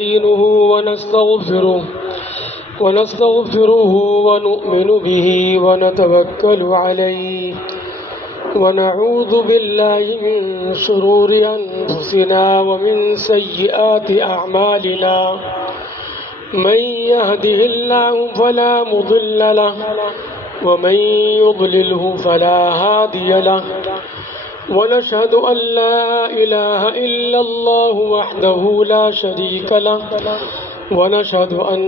نستعينه ونستغفره ونؤمن به ونتوكل عليه ونعوذ بالله من شرور أنفسنا ومن سيئات أعمالنا من يهده الله فلا مضل له ومن يضلله فلا هادي له ونشهد أن لا إله إلا الله وحده لا شريك له ونشهد أن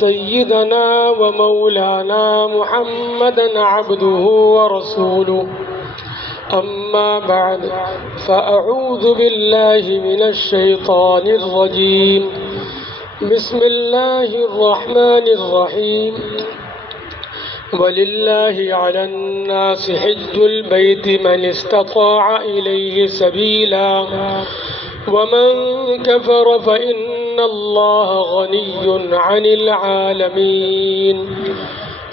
سيدنا ومولانا محمدا عبده ورسوله أما بعد فأعوذ بالله من الشيطان الرجيم بسم الله الرحمن الرحيم وَلِلَّهِ عَلَى النَّاسِ حِجُّ الْبَيْتِ مَنِ اسْتَطَاعَ إِلَيْهِ سَبِيلًا وَمَنْ كَفَرَ فَإِنَّ اللَّهَ غَنِيٌّ عَنِ الْعَالَمِينَ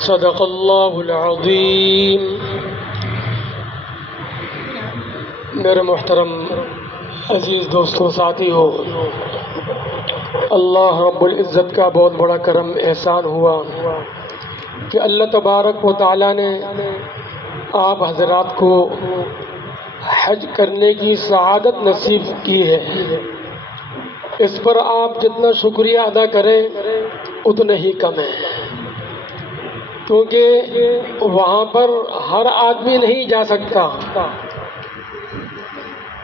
صدق اللہ العظیم۔ میرے محترم عزیز دوستوں ساتھیوں، اللہ رب العزت کا بہت بڑا کرم احسان ہوا کہ اللہ تبارک و تعالیٰ نے آپ حضرات کو حج کرنے کی سعادت نصیب کی ہے۔ اس پر آپ جتنا شکریہ ادا کریں اتنا ہی کم ہے، کیونکہ وہاں پر ہر آدمی نہیں جا سکتا۔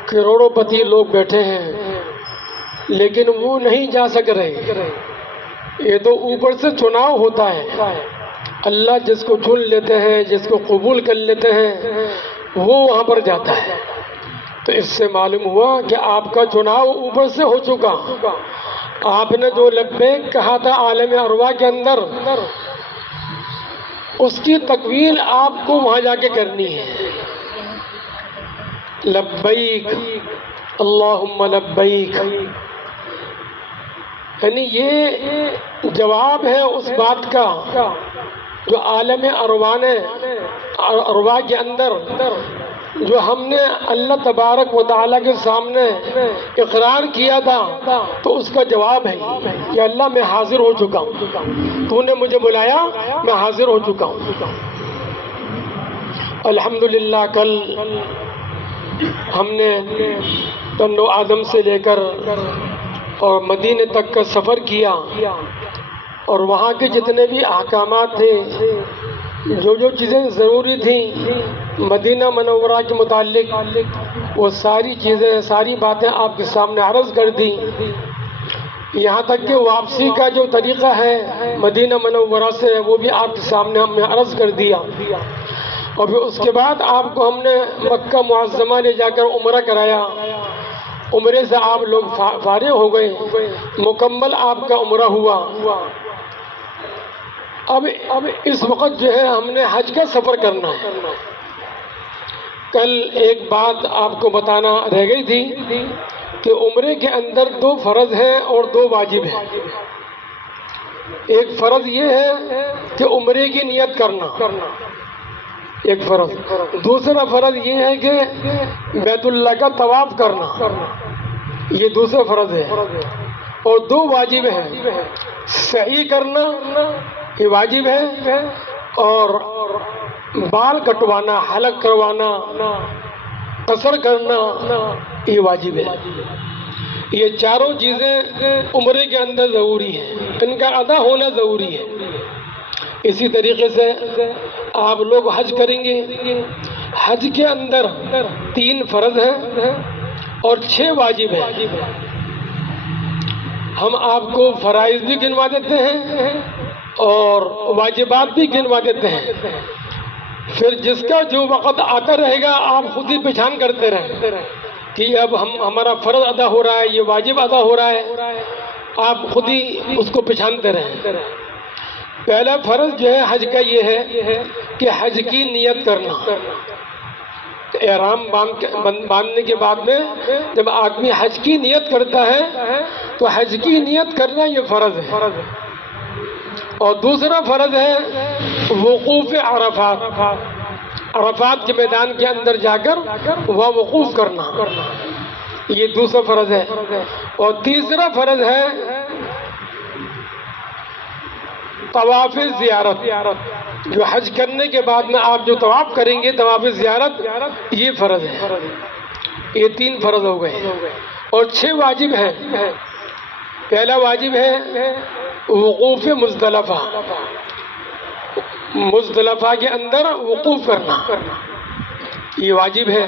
کروڑوں پتی لوگ بیٹھے ہیں لیکن وہ نہیں جا سک رہے۔ یہ تو اوپر سے چناؤ ہوتا ہے، اللہ جس کو چن لیتے ہیں، جس کو قبول کر لیتے ہیں، وہ وہاں پر جاتا ہے۔ تو اس سے معلوم ہوا کہ آپ کا چناؤ اوپر سے ہو چکا۔ آپ نے جو لبیک کہا تھا عالم ارواح کے اندر، اس کی تکمیل آپ کو وہاں جا کے کرنی ہے۔ لبیک اللہم لبیک، یعنی یہ جواب ہے اس بات کا جو عالم ارواح کے اندر جو ہم نے اللہ تبارک و تعالیٰ کے سامنے اقرار کیا تھا، تو اس کا جواب ہے کہ اللہ میں حاضر ہو چکا ہوں، تو نے مجھے بلایا، میں حاضر ہو چکا ہوں۔ الحمدللہ کل ہم نے تن و آدم سے لے کر اور مدینے تک کا سفر کیا، اور وہاں کے جتنے بھی احکامات تھے، جو چیزیں ضروری تھیں مدینہ منورہ کے متعلق، وہ ساری چیزیں، ساری باتیں آپ کے سامنے عرض کر دی۔ یہاں تک کہ واپسی کا جو طریقہ ہے مدینہ منورہ سے، وہ بھی آپ کے سامنے ہم نے عرض کر دیا۔ اور پھر اس کے بعد آپ کو ہم نے مکہ معظمہ لے جا کر عمرہ کرایا۔ عمرے سے آپ لوگ فارغ ہو گئے، مکمل آپ کا عمرہ ہوا۔ اب اس وقت جو ہے ہم نے حج کا سفر کرنا ہے۔ کل ایک بات آپ کو بتانا رہ گئی تھی کہ عمرے کے اندر 2 فرض ہیں اور 2 واجب ہیں۔ ایک فرض یہ ہے کہ عمرے کی نیت کرنا، ایک فرض۔ دوسرا فرض یہ ہے کہ بیت اللہ کا طواف کرنا، یہ دوسرا فرض ہے۔ اور 2 واجب ہیں، سعی کرنا یہ واجب ہے، اور بال کٹوانا، حلق کروانا، قصر کرنا یہ واجب ہے۔ یہ چاروں چیزیں عمرے کے اندر ضروری ہیں، ان کا ادا ہونا ضروری ہے۔ اسی طریقے سے آپ لوگ حج کریں گے، حج کے اندر 3 فرض ہیں اور 6 واجب ہیں۔ ہم آپ کو فرائض بھی گنوا دیتے ہیں اور واجبات بھی گنوا دیتے ہیں، پھر جس کا جو وقت آتا رہے گا آپ خود ہی پہچان کرتے رہیں کہ اب ہمارا فرض ادا ہو رہا ہے، یہ واجب ادا ہو رہا ہے، آپ خود ہی اس کو پہچانتے رہیں۔ پہلا فرض جو ہے حج کا یہ ہے کہ حج کی نیت کرنا۔ احرام باندھنے کے بعد میں جب آدمی حج کی نیت کرتا ہے تو حج کی نیت کرنا یہ فرض ہے۔ اور دوسرا فرض ہے وقوف عرفات، عرفات کے میدان کے اندر جا کر وہاں وقوف کرنا، یہ دوسرا فرض ہے۔ اور تیسرا فرض ہے طواف زیارت، جو حج کرنے کے بعد میں آپ جو طواف کریں گے طواف زیارت، یہ فرض ہے۔ یہ 3 فرض ہو گئے اور 6 واجب ہیں۔ پہلا واجب ہے وقوف مزدلفہ، مزدلفہ کے اندر وقوف کرنا، یہ واجب ہے۔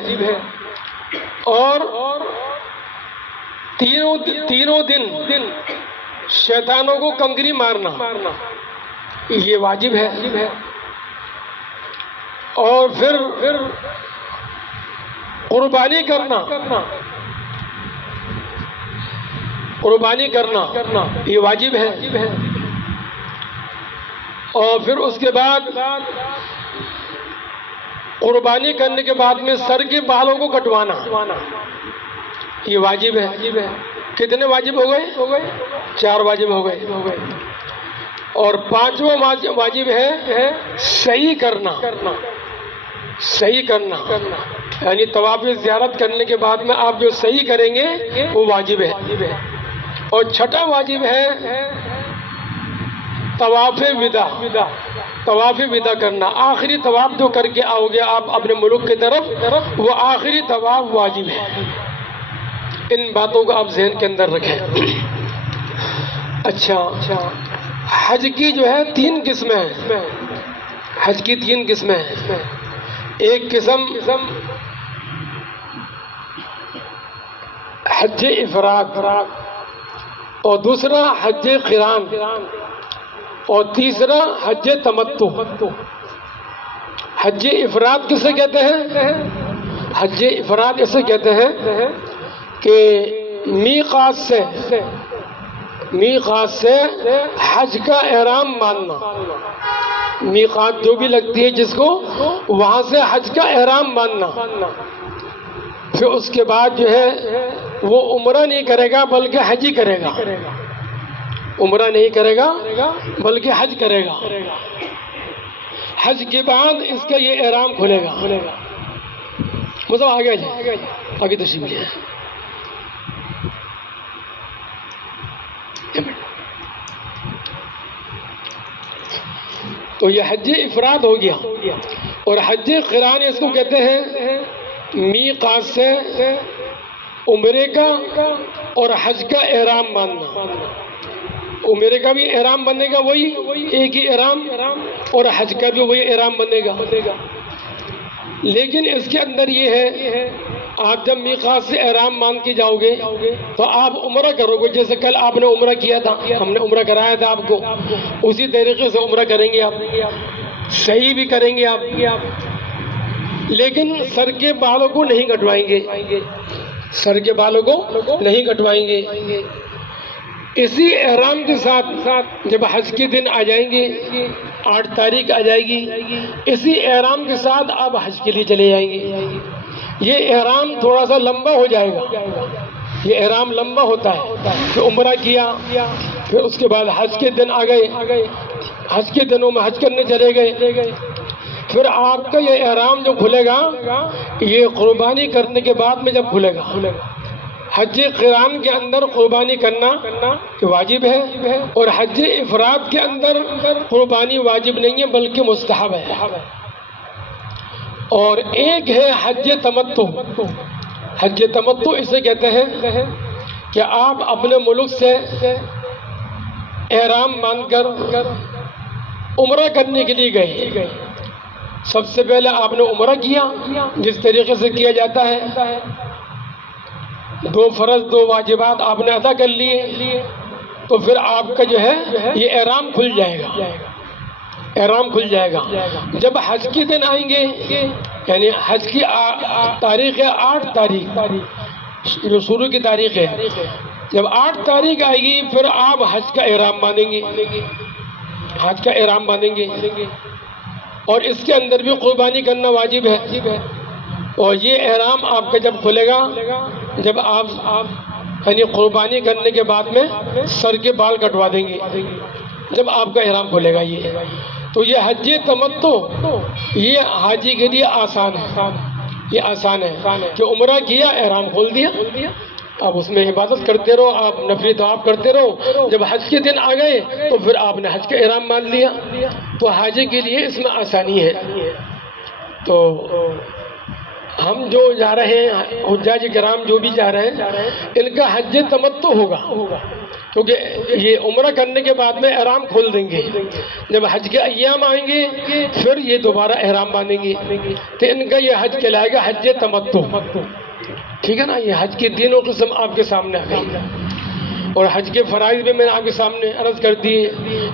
اور تینوں دن شیطانوں کو کنکری مارنا، یہ واجب ہے۔ اور پھر قربانی کرنا، یہ واجب ہے۔ اور پھر اس کے بعد قربانی کرنے کے بعد میں سر کے بالوں کو کٹوانا، یہ واجب ہے۔ کتنے واجب ہو گئے؟ 4 واجب ہو گئے۔ اور 5واں واجب ہے صحیح کرنا، یعنی طواف زیارت کرنے کے بعد میں آپ جو صحیح کریں گے وہ واجب ہے۔ اور 6واں واجب ہے طواف وداع کرنا، آخری طواف جو کر کے آؤ گے آپ اپنے ملک کی طرف، وہ آخری طواف واجب ہے۔ ان باتوں کو آپ ذہن کے اندر رکھیں۔ اچھا، حج کی جو ہے 3 قسمیں ہیں۔ حج کی 3 قسمیں ہیں۔ ایک قسم حج افراد، اور دوسرا حج قران، اور تیسرا حج تمتع۔ حج افراد کسے کہتے ہیں؟ حج افراد اسے کہتے ہیں کہ میقات سے حج کا احرام ماننا، میقات جو بھی لگتی ہے جس کو، وہاں سے حج کا احرام ماننا۔ پھر اس کے بعد جو ہے وہ عمرہ نہیں کرے گا بلکہ حج ہی کرے گا، عمرہ نہیں کرے گا بلکہ حج کرے گا۔ حج کے بعد اس کا یہ احرام کھلے گا۔ مطلب آگے تشریف لے۔ تو یہ حج افراد ہو گیا۔ اور حج قران اس کو کہتے ہیں میقات سے عمرے کا اور حج کا احرام ماننا۔ عمرے کا بھی احرام بنے گا وہی ایک ہی احرام، اور حج کا بھی وہی احرام بنے گا۔ لیکن اس کے اندر یہ ہے، آپ جب میقات سے احرام مان کے جاؤ گے تو آپ عمرہ کرو گے، جیسے کل آپ نے عمرہ کیا تھا، ہم نے عمرہ کرایا تھا آپ کو، اسی طریقے سے عمرہ کریں گے آپ، صحیح بھی کریں گے آپ، لیکن سر کے بالوں کو نہیں کٹوائیں گے، سر کے بالوں کو نہیں کٹوائیں گے۔ اسی احرام کے ساتھ جب حج کے دن آ جائیں گے، 8 تاریخ آ جائے گی، اسی احرام کے ساتھ آپ حج کے لیے چلے جائیں گے۔ یہ احرام تھوڑا سا لمبا ہو جائے گا، یہ احرام لمبا ہوتا ہے۔ پھر عمرہ کیا، پھر اس کے بعد حج کے دن آ گئے، حج کے دنوں میں حج کرنے چلے گئے، پھر آپ کا یہ احرام جو کھلے گا یہ قربانی کرنے کے بعد میں جب کھلے گا۔ حج قران کے اندر قربانی کرنا واجب ہے، اور حج افراد کے اندر قربانی واجب نہیں ہے بلکہ مستحب ہے۔ اور ایک ہے حج تمتع۔ حج تمتع اسے کہتے ہیں کہ آپ اپنے ملک سے احرام مان کر عمرہ کرنے کے لیے گئے۔ سب سے پہلے آپ نے عمرہ کیا جس طریقے سے کیا جاتا ہے، 2 فرض 2 واجبات آپ نے ادا کر لیے، تو پھر آپ کا جو ہے یہ احرام کھل جائے گا، احرام کھل جائے گا۔ جب حج کے دن آئیں گے، یعنی حج کی تاریخ ہے 8 تاریخ جو شروع کی تاریخ ہے، جب 8 تاریخ آئے گی پھر آپ حج کا احرام باندھیں گے، حج کا احرام باندھیں گے، اور اس کے اندر بھی قربانی کرنا واجب ہے۔ اور یہ احرام آپ کا جب کھلے گا جب آپ یعنی قربانی کرنے کے بعد میں سر کے بال کٹوا دیں گے، جب آپ کا احرام کھلے گا یہ، تو یہ حج تمتع یہ حاجی کے لیے آسان ہے، یہ آسان ہے کہ عمرہ کیا احرام کھول دیا، آپ اس میں عبادت کرتے رہو، آپ نفلی طواف کرتے رہو. جب حج کے دن آ گئے تو پھر آپ نے حج کا احرام باندھ لیا. تو حاجی کے لیے اس میں آسانی ہے. تو ہم جو جا رہے ہیں، حجاج کرام جو بھی جا رہے ہیں، ان کا حج تمتع ہوگا، کیونکہ یہ عمرہ کرنے کے بعد میں احرام کھول دیں گے. جب حج کے ایام آئیں گے پھر یہ دوبارہ احرام باندھیں گے، تو ان کا یہ حج کہلائے گا حج تمتع. ٹھیک ہے نا. یہ حج کی تینوں قسم آپ کے سامنے آ گئی. اور حج کے فرائض بھی میں نے آپ کے سامنے عرض کر دیے،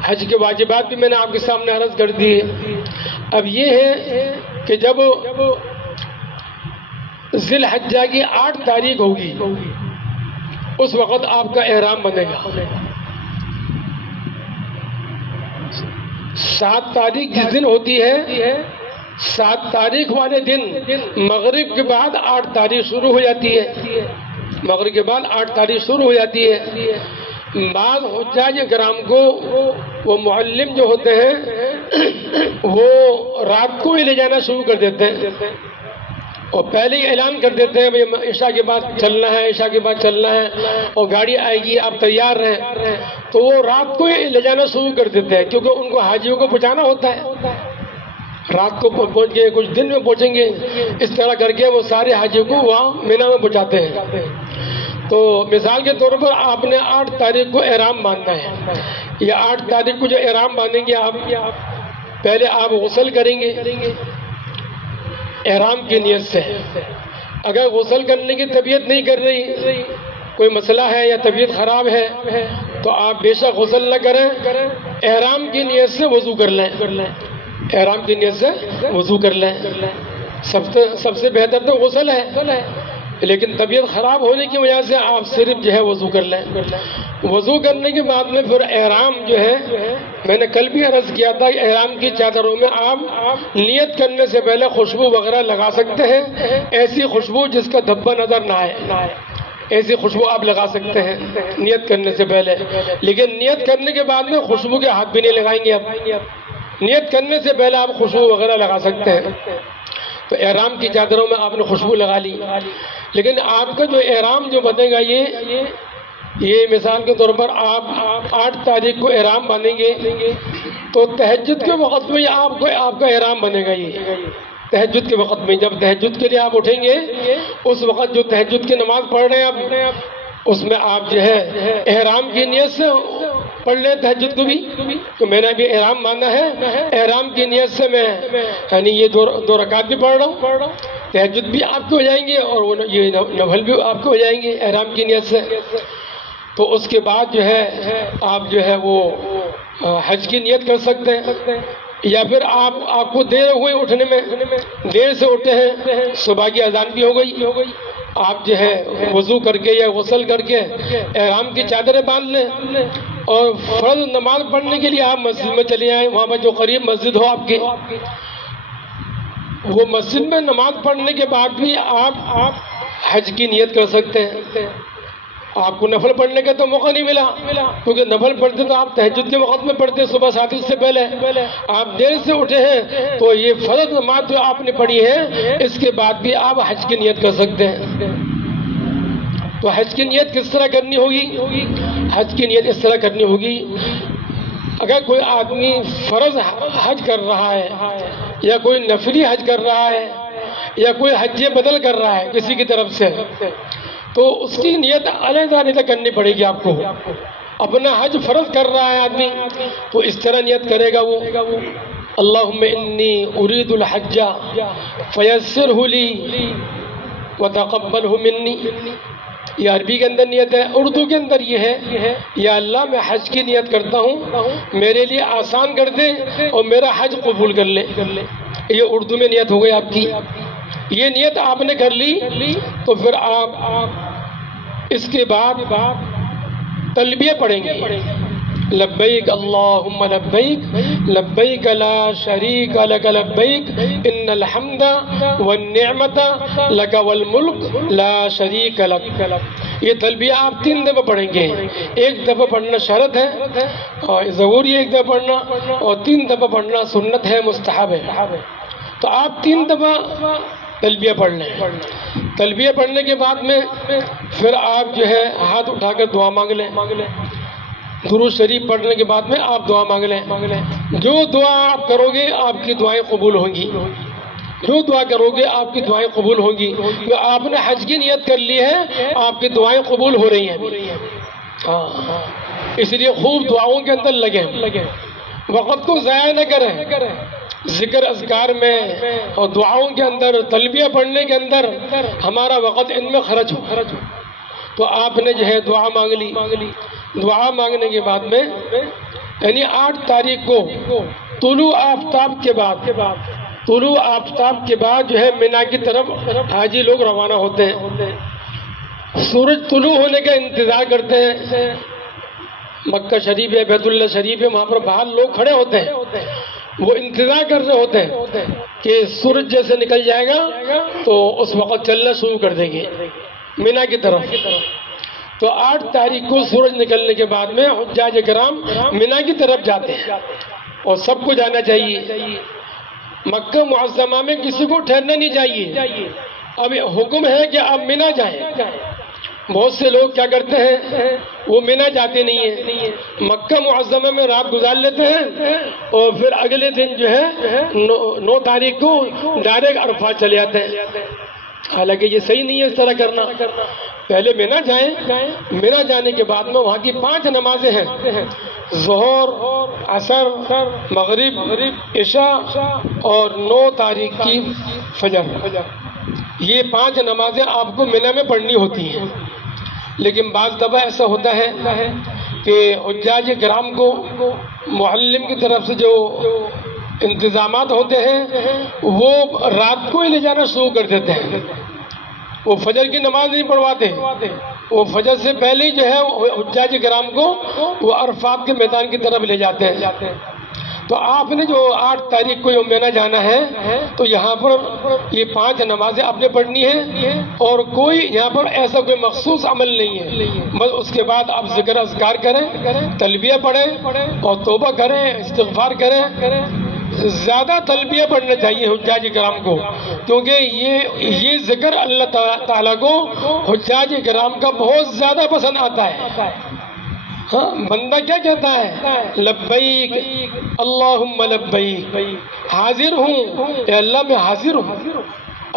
حج کے واجبات بھی میں نے آپ کے سامنے عرض کر دیے. اب یہ ہے کہ جب ذی الحجہ کی 8 تاریخ ہوگی اس وقت آپ کا احرام بنے گا. 7 تاریخ جس دن ہوتی ہے، 7 تاریخ والے دن مغرب کے بعد 8 تاریخ شروع ہو جاتی ہے. مغرب کے بعد 8 تاریخ شروع ہو جاتی ہے. بعض حجاج کرام کو وہ معلم جو ہوتے ہیں وہ رات کو ہی لے جانا شروع کر دیتے ہیں اور پہلے ہی اعلان کر دیتے ہیں بھئی عشاء کے بعد چلنا ہے، عشاء کے بعد چلنا ہے اور گاڑی آئے گی، آپ تیار رہیں. تو وہ رات کو ہی لے جانا شروع کر دیتے ہیں کیونکہ ان کو حاجیوں کو پہنچانا ہوتا ہے. رات کو پہنچ گئے، کچھ دن میں پہنچیں گے، اس طرح کر کے وہ سارے حاجیوں کو وہاں مینا میں پہنچاتے ہیں. تو مثال کے طور پر آپ نے 8 تاریخ کو احرام باندھنا ہے. یا 8 تاریخ کو جو احرام باندھیں گے آپ، پہلے آپ غسل کریں گے احرام کی نیت سے. اگر غسل کرنے کی طبیعت نہیں کر رہی، کوئی مسئلہ ہے یا طبیعت خراب ہے، تو آپ بے شک غسل نہ کریں، احرام کی نیت سے وضو کر لیں. احرام کی نیت سے وضو کر لیں. سب سے بہتر تو غسل ہے، لیکن طبیعت خراب ہونے کی وجہ سے آپ صرف جو ہے وضو کر لیں. وضو کرنے کے بعد میں پھر احرام جو ہے، میں نے کل بھی عرض کیا تھا کہ احرام کی چادروں میں آپ نیت کرنے سے پہلے خوشبو وغیرہ لگا سکتے ہیں. ایسی خوشبو جس کا دھبا نظر نہ آئے، ایسی خوشبو آپ لگا سکتے ہیں نیت کرنے سے پہلے. لیکن نیت کرنے کے بعد میں خوشبو کے ہاتھ بھی نہیں لگائیں گے. آپ نیت کرنے سے پہلے آپ خوشبو وغیرہ لگا سکتے ہیں. تو احرام کی چادروں میں آپ نے خوشبو لگا لی. لیکن آپ کا جو احرام جو بنے گا، یہ مثال کے طور پر آپ 8 تاریخ کو احرام باندھیں گے تو تہجد کے وقت میں آپ کا احرام بنے گا. یہ تہجد کے وقت میں جب تہجد کے لیے آپ اٹھیں گے، اس وقت جو تہجد کی نماز پڑھ رہے ہیں آپ، اس میں آپ جو ہے احرام کی نیت سے پڑھ لیں تہجد کو بھی. تو میں نے بھی احرام باندھا ہے، احرام کی نیت سے میں یعنی یہ 2 رکعت بھی پڑھ رہا ہوں. تہجد بھی آپ کو ہو جائیں گے اور یہ نفل بھی آپ کو ہو جائیں گے احرام کی نیت سے. تو اس کے بعد جو ہے آپ جو ہے وہ حج کی نیت کر سکتے ہیں. یا پھر آپ کو دیر ہوئی اٹھنے میں، دیر سے اٹھے ہیں، صبح کی اذان بھی ہو گئی، آپ جو ہے وضو کر کے یا غسل کر کے احرام کی چادریں باندھ لیں اور فرض نماز پڑھنے کے لیے آپ مسجد میں چلے آئیں. وہاں پر جو قریب مسجد ہو آپ کی، وہ مسجد میں نماز پڑھنے کے بعد بھی آپ حج کی نیت کر سکتے ہیں. آپ کو نفل پڑھنے کا تو موقع نہیں ملا، کیونکہ نفل پڑھتے تو آپ تہجد کے وقت میں پڑھتے، صبح 7 سے پہلے. آپ دیر سے اٹھے ہیں تو یہ فرض نماز جو آپ نے پڑھی ہے، اس کے بعد بھی آپ حج کی نیت کر سکتے ہیں. تو حج کی نیت کس طرح کرنی ہوگی؟ حج کی نیت اس طرح کرنی ہوگی، اگر کوئی آدمی فرض حج کر رہا ہے یا کوئی نفلی حج کر رہا ہے یا کوئی حج بدل کر رہا ہے کسی کی طرف سے، تو اس کی نیت علیحدہ کرنی پڑے گی آپ کو. اپنا حج فرض کر رہا ہے آدمی تو اس طرح نیت کرے گا وہ، اللہم انی ارید الحج فیسرہ لی وتقبلہ منی. یہ عربی کے اندر نیت ہے. اردو کے اندر یہ ہے، یا اللہ میں حج کی نیت کرتا ہوں، میرے لیے آسان کر دے اور میرا حج قبول کر لے. یہ اردو میں نیت ہو گئی آپ کی. یہ نیت آپ نے کر لی تو پھر آپ اس کے بعد تلبیہ پڑھیں گے، لبیک اللہم لبیک لبیک لا شریک لک لبیک ان الحمد والنعمت لک والملک لا شریک لک. یہ تلبیہ آپ 3 دفعہ پڑھیں گے. 1 دفعہ پڑھنا شرط ہے اور ضروری 1 دفعہ پڑھنا، اور 3 دفعہ پڑھنا سنت ہے، مستحب ہے. تو آپ 3 دفعہ تلبیہ پڑھ لیں. تلبیہ پڑھنے کے بعد میں پھر آپ جو ہے ہاتھ اٹھا کر دعا مانگ لیں، درود شریف پڑھنے کے بعد میں آپ دعا مانگ لیں، جو دعا آپ کرو گے آپ کی دعائیں قبول ہوں گی، جو دعا کرو گے آپ کی دعائیں قبول ہوں گی، جو آپ نے حج کی نیت کر لی ہے آپ کی دعائیں قبول ہو رہی ہیں۔ ہاں اس لیے خوب دعاؤں کے اندر لگیں، وقت کو ضائع نہ کریں، ذکر اذکار میں اور دعاؤں کے اندر، تلبیہ پڑھنے کے اندر ہمارا وقت ان میں خرچ ہو۔ تو آپ نے جو ہے دعا مانگ لی، دعا مانگنے کے بعد میں یعنی 8 تاریخ کو طلوع آفتاب کے بعد جو ہے مینا کی طرف حاجی لوگ روانہ ہوتے ہیں، سورج طلوع ہونے کا انتظار کرتے ہیں۔ مکہ شریف ہے، بیت اللہ شریف ہے، وہاں پر باہر لوگ کھڑے ہوتے ہیں، وہ انتظار کر رہے ہوتے ہیں کہ سورج جیسے نکل جائے گا تو اس وقت چلنا شروع کر دیں گے مینا کی طرف۔ تو 8 تاریخ کو سورج نکلنے کے بعد میں حجاج کرام مینا کی طرف جاتے ہیں، اور سب کو جانا چاہیے۔ مکہ معظمہ میں کسی کو ٹھہرنا نہیں چاہیے، اب حکم ہے کہ آپ مینا جائیں۔ بہت سے لوگ کیا کرتے ہیں، وہ مینا جاتے نہیں ہیں، مکہ معظمہ میں رات گزار لیتے ہیں اور پھر اگلے دن جو ہے 9 تاریخ کو ڈائریکٹ عرفات چلے جاتے ہیں۔ حالانکہ یہ صحیح نہیں ہے اس طرح کرنا، پہلے مینا جائیں، مینا جانے کے بعد میں وہاں کی 5 نمازیں ہیں، ظہر، عصر، مغرب، عشاء اور 9 تاریخ کی فجر، یہ 5 نمازیں آپ کو مینا میں پڑھنی ہوتی ہیں۔ لیکن بعض دفعہ ایسا ہوتا ہے کہ حجاج کرام کو معلم کی طرف سے جو انتظامات ہوتے ہیں وہ رات کو ہی لے جانا شروع کر دیتے ہیں، وہ فجر کی نماز نہیں پڑھواتے، وہ فجر سے پہلے ہی جو ہے حجاج کرام کو وہ عرفات کے میدان کی طرف لے جاتے ہیں۔ تو آپ نے جو 8 تاریخ کو مینا جانا ہے تو یہاں پر یہ 5 نمازیں آپ نے پڑھنی ہیں، اور کوئی یہاں پر ایسا کوئی مخصوص عمل نہیں ہے، بس اس کے بعد آپ ذکر اذکار کریں، تلبیہ پڑھیں اور توبہ کریں، استغفار کریں۔ زیادہ تلبیہ پڑھنا چاہیے حجاج کرام کو، کیونکہ یہ ذکر اللہ تعالیٰ کو حجاج کرام کا بہت زیادہ پسند آتا ہے۔ ہاں بندہ کیا کہتا ہے، لبیک اللہم لبیک، حاضر ہوں اے اللہ میں حاضر ہوں،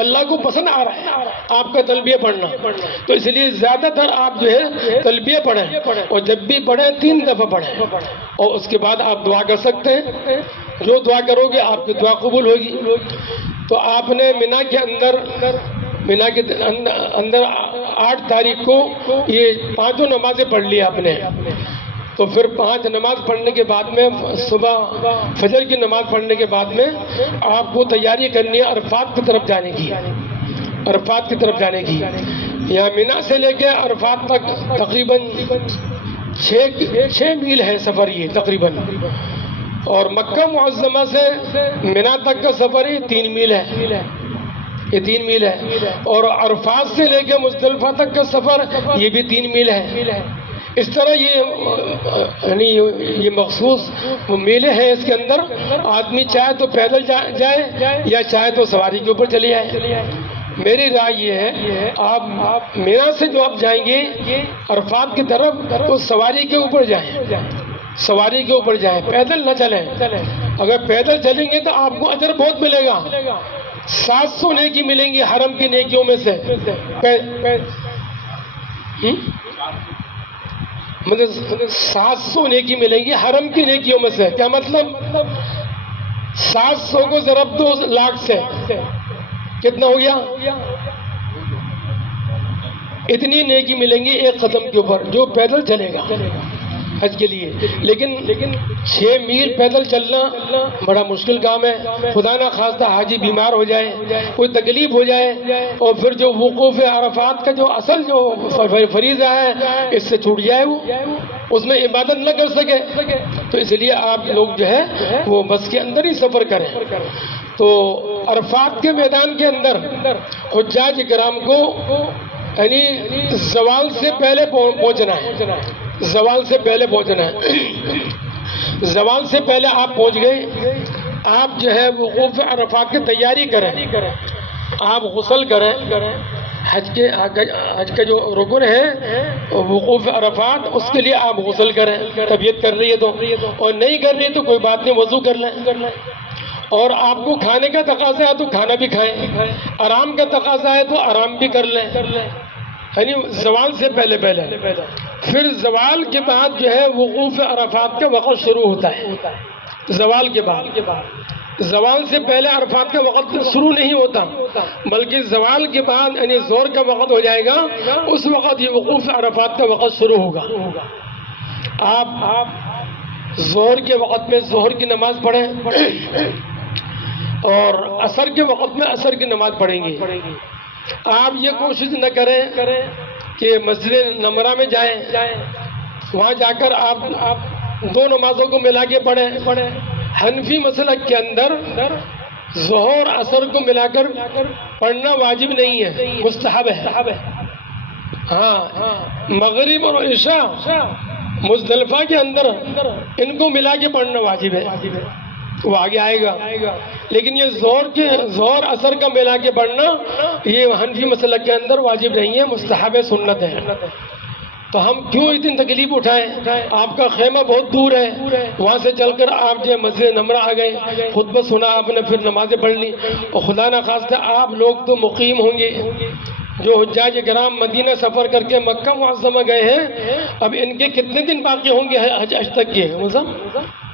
اللہ کو پسند آ رہا ہے آپ کا تلبیہ پڑھنا۔ تو اس لیے زیادہ تر آپ جو ہے تلبیہ پڑھیں، اور جب بھی پڑھیں 3 دفعہ پڑھیں، اور اس کے بعد آپ دعا کر سکتے ہیں، جو دعا کرو گے آپ کی دعا قبول ہوگی۔ تو آپ نے مینا کے اندر 8 تاریخ کو یہ 5 نمازیں پڑھ لی آپ نے۔ تو پھر 5 نماز پڑھنے کے بعد میں صبح فجر کی نماز پڑھنے کے بعد میں آپ کو تیاری کرنی ہے عرفات کی طرف جانے کی، عرفات کی طرف جانے کی۔ یہاں مینا سے لے کے عرفات تک تقریباً 6 میل ہے سفر یہ تقریباً، اور مکہ معظمہ سے مینا تک کا سفر یہ 3 میل ہے، یہ 3 میل ہے، اور عرفات سے لے کے مزدلفہ تک کا سفر یہ بھی 3 میل ہے۔ اس طرح یہ مخصوص میلے ہیں، اس کے اندر آدمی چاہے تو پیدل جائے یا چاہے تو سواری کے اوپر چلی جائے۔ میری رائے یہ ہے آپ مینا سے جو آپ جائیں گے عرفات کی طرف تو سواری کے اوپر جائیں، سواری کے اوپر جائیں، پیدل نہ چلیں۔ اگر پیدل چلیں گے تو آپ کو اجر بہت ملے گا، 700 نیکی ملیں گی حرم کی نیکیوں میں سے، مطلب 700 نیکی ملیں گی حرم کی نیکیوں میں سے۔ کیا مطلب، 700 کو ضرب 2 لاکھ سے کتنا ہو گیا، اتنی نیکی ملیں گی ایک قدم کے اوپر جو پیدل چلے گا حج کے لیے۔ لیکن 6 میل پیدل چلنا بڑا مشکل کام ہے، خدا نہ خواستہ حاجی بیمار ہو جائے، کوئی تکلیف ہو جائے، اور پھر جو وقوف عرفات کا جو اصل جو فریضہ ہے اس سے چھوٹ جائے، وہ اس میں عبادت نہ کر سکے۔ تو اس لیے آپ لوگ جو ہے وہ بس کے اندر ہی سفر کریں۔ تو عرفات کے میدان کے اندر حجاج کرام کو یعنی زوال سے پہلے پہنچنا ہے، زوال سے پہلے پہنچنا ہے۔ زوال سے پہلے آپ پہنچ گئے، آپ جو ہے وقوف عرفات کی تیاری کریں، آپ غسل کریں، حج کا جو رکن ہے وقوف عرفات، اس کے لیے آپ غسل کریں، طبیعت کر رہی ہے تو، اور نہیں کر رہی ہے تو کوئی بات نہیں، وضو کر لیں، اور آپ کو کھانے کا تقاضا ہے تو کھانا بھی کھائیں، آرام کا تقاضا ہے تو آرام بھی کر لیں، یعنی زوال سے پہلے پھر زوال کے بعد جو ہے وقوف عرفات کا وقت شروع ہوتا ہے، زوال کے بعد، زوال سے پہلے عرفات کا وقت شروع نہیں ہوتا، بلکہ زوال کے بعد یعنی زہر کا وقت ہو جائے گا، اس وقت یہ وقوف عرفات کا وقت شروع ہوگا۔ آپ زہر کے وقت میں زہر کی نماز پڑھیں اور عصر کے وقت میں عصر کی نماز پڑھیں گے۔ آپ یہ کوشش نہ کریں کہ مسجد نمرہ میں جائیں، وہاں جا کر آپ دو نمازوں کو ملا کے پڑھیں۔ حنفی مسلک کے اندر ظہر عصر کو ملا کر پڑھنا واجب نہیں ہے، مستحب ہے۔ ہاں، مغرب اور عشاء مزدلفہ کے اندر ان کو ملا کے پڑھنا واجب ہے، وہ آگے آئے گا، لیکن یہ ظہر عصر کا ملا کے پڑھنا یہ حنفی مسلک کے اندر واجب نہیں ہے، مستحب سنت ہے۔ تو ہم کیوں اتنی تکلیف اٹھائیں؟ آپ کا خیمہ بہت دور ہے، وہاں سے چل کر آپ جو مسجد نمرہ آ گئے، خطبہ سنا آپ نے، پھر نمازیں پڑھ لی، اور خدا نخواستہ آپ لوگ تو مقیم ہوں گے، جو حجاج کرام مدینہ سفر کر کے مکہ معظمہ گئے ہیں، اب ان کے کتنے دن باقی ہوں گے حج تک کے؟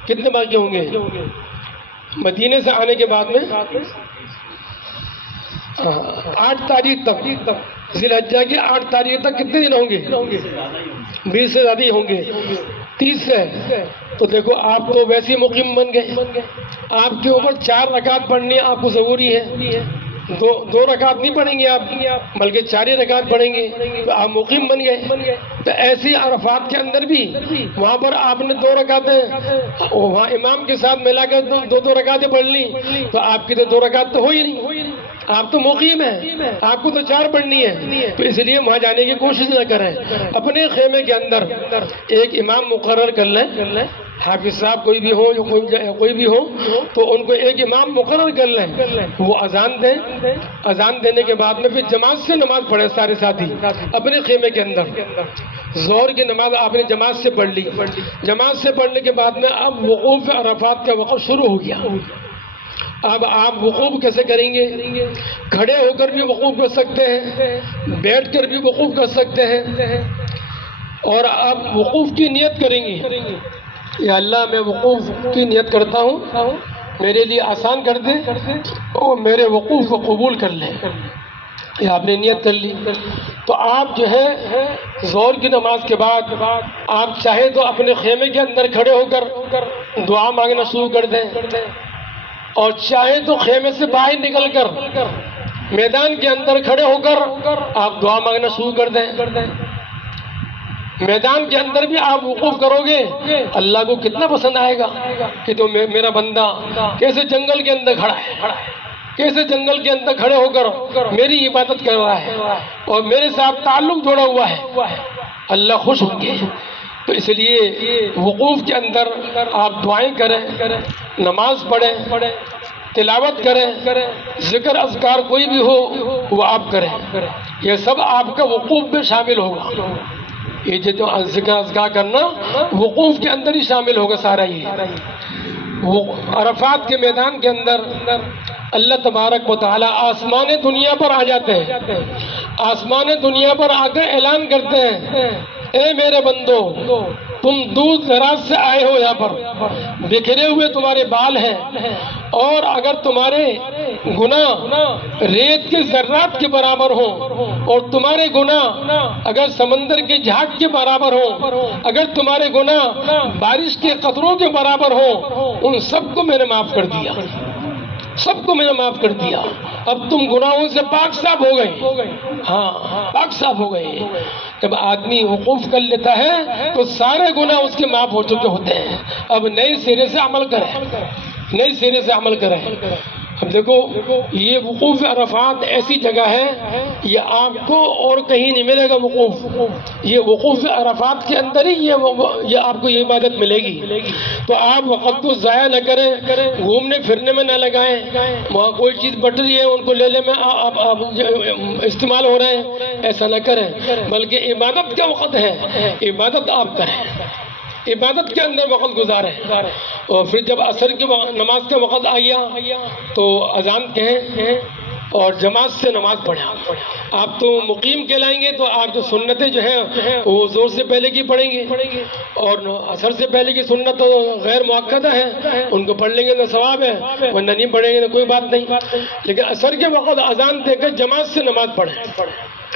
کتنے باقی ہوں گے مدینے سے آنے کے بعد میں؟ 8 تاریخ تک، ذی الحجہ کی 8 تاریخ تک کتنے دن ہوں گے؟ 20 سے زیادہ ہوں گے، 30 سے۔ تو دیکھو آپ تو ویسے مقیم بن گئے، آپ کے اوپر 4 رکعت پڑھنی آپ کو ضروری ہے، دو رکعت نہیں پڑھیں گے آپ، بلکہ 4 ہی رکعت پڑھیں گے، تو آپ مقیم بن گئے۔ تو ایسی عرفات کے اندر بھی وہاں پر آپ نے 2 رکعتیں وہاں امام کے ساتھ ملا کر 2 رکعتیں پڑھ لی، تو آپ کی تو 2 رکعت تو ہو ہی نہیں، آپ تو مقیم ہیں، آپ کو تو 4 پڑھنی ہے۔ تو اس لیے وہاں جانے کی کوشش نہ کریں، اپنے خیمے کے اندر ایک امام مقرر کر لیں، حافظ صاحب کوئی بھی ہو، کوئی بھی ہو، تو ان کو ایک امام مقرر کر لیں، وہ اذان دیں، اذان دینے کے بعد میں پھر جماعت سے نماز پڑھیں سارے ساتھی اپنے خیمے کے اندر۔ ظہر کی نماز آپ نے جماعت سے پڑھ لی، جماعت سے پڑھنے کے بعد میں اب وقوف عرفات کا وقت شروع ہو گیا۔ اب آپ وقوف کیسے کریں گے؟ کھڑے ہو کر بھی وقوف کر سکتے ہیں، بیٹھ کر بھی وقوف کر سکتے ہیں، اور آپ وقوف کی نیت کریں گے، یا اللہ میں وقوف کی نیت کرتا ہوں، میرے لیے آسان کر دے اور میرے وقوف کو قبول کر لیں۔ یہ آپ نے نیت کر لی، تو آپ جو ہے ظہر کی نماز کے بعد آپ چاہے تو اپنے خیمے کے اندر کھڑے ہو کر دعا مانگنا شروع کر دیں، اور چاہے تو خیمے سے باہر نکل کر میدان کے اندر کھڑے ہو کر آپ دعا مانگنا شروع کر دیں۔ میدان کے اندر بھی آپ وقوف کرو گے، اللہ کو کتنا پسند آئے گا کہ تو میرا بندہ کیسے جنگل کے اندر کھڑا ہے، کیسے جنگل کے اندر کھڑے ہو کر میری عبادت کر رہا ہے اور میرے ساتھ تعلق جوڑا ہوا ہے، اللہ خوش ہوں گے۔ تو اس لیے وقوف کے اندر آپ دعائیں کریں، نماز پڑھیں، تلاوت کریں، ذکر اذکار کوئی بھی ہو وہ آپ کریں، یہ سب آپ کا وقوف میں شامل ہوگا۔ یہ جو ذکر اذکار کرنا وقوف کے اندر ہی شامل ہوگا سارا۔ یہ عرفات کے میدان کے اندر اللہ تبارک و تعالی آسمان دنیا پر آ جاتے ہیں، آسمان دنیا پر آ کر اعلان کرتے ہیں، اے میرے بندو تم دور دراز سے آئے ہو، یہاں پر بکھرے ہوئے تمہارے بال ہیں، اور اگر تمہارے گناہ ریت کے ذرات کے برابر ہوں اور تمہارے گناہ اگر سمندر کے جھاگ کے برابر ہوں، اگر تمہارے گناہ بارش کے قطروں کے برابر ہوں، ان سب کو میں نے معاف کر دیا، سب کو میں نے معاف کر دیا۔ اب تم گناہوں سے پاک صاف ہو گئے، ہاں پاک صاف ہو گئے۔ جب آدمی وقوف کر لیتا ہے تو سارے گناہ اس کے معاف ہو چکے ہوتے ہیں۔ اب نئے سرے سے عمل کریں، نئے سرے سے عمل کریں۔ اب دیکھو یہ وقوف عرفات ایسی جگہ ہے یہ آپ کو اور کہیں نہیں ملے گا وقوف، یہ وقوف عرفات کے اندر ہی یہ آپ کو یہ عبادت ملے گی۔ تو آپ وقت کو ضائع نہ کریں، گھومنے پھرنے میں نہ لگائیں، وہاں کوئی چیز بٹ رہی ہے ان کو لے لے میں آپ استعمال ہو رہے ہیں، ایسا نہ کریں، بلکہ عبادت کا وقت ہے، عبادت آپ کریں، عبادت کے اندر وقت گزاریں۔ اور پھر جب عصر کی نماز کا وقت آ گیا تو اذان کہیں اور جماعت سے نماز پڑھیں۔ آپ تو مقیم کہلائیں گے تو آپ جو سنتیں جو ہیں وہ زور سے پہلے کی پڑھیں گے، اور عصر سے پہلے کی سنت تو غیر مؤکدہ ہے، ان کو پڑھ لیں گے تو ثواب ہے، ورنہ نہیں پڑھیں گے تو کوئی بات نہیں۔ لیکن عصر کے وقت اذان دے کر جماعت سے نماز پڑھیں۔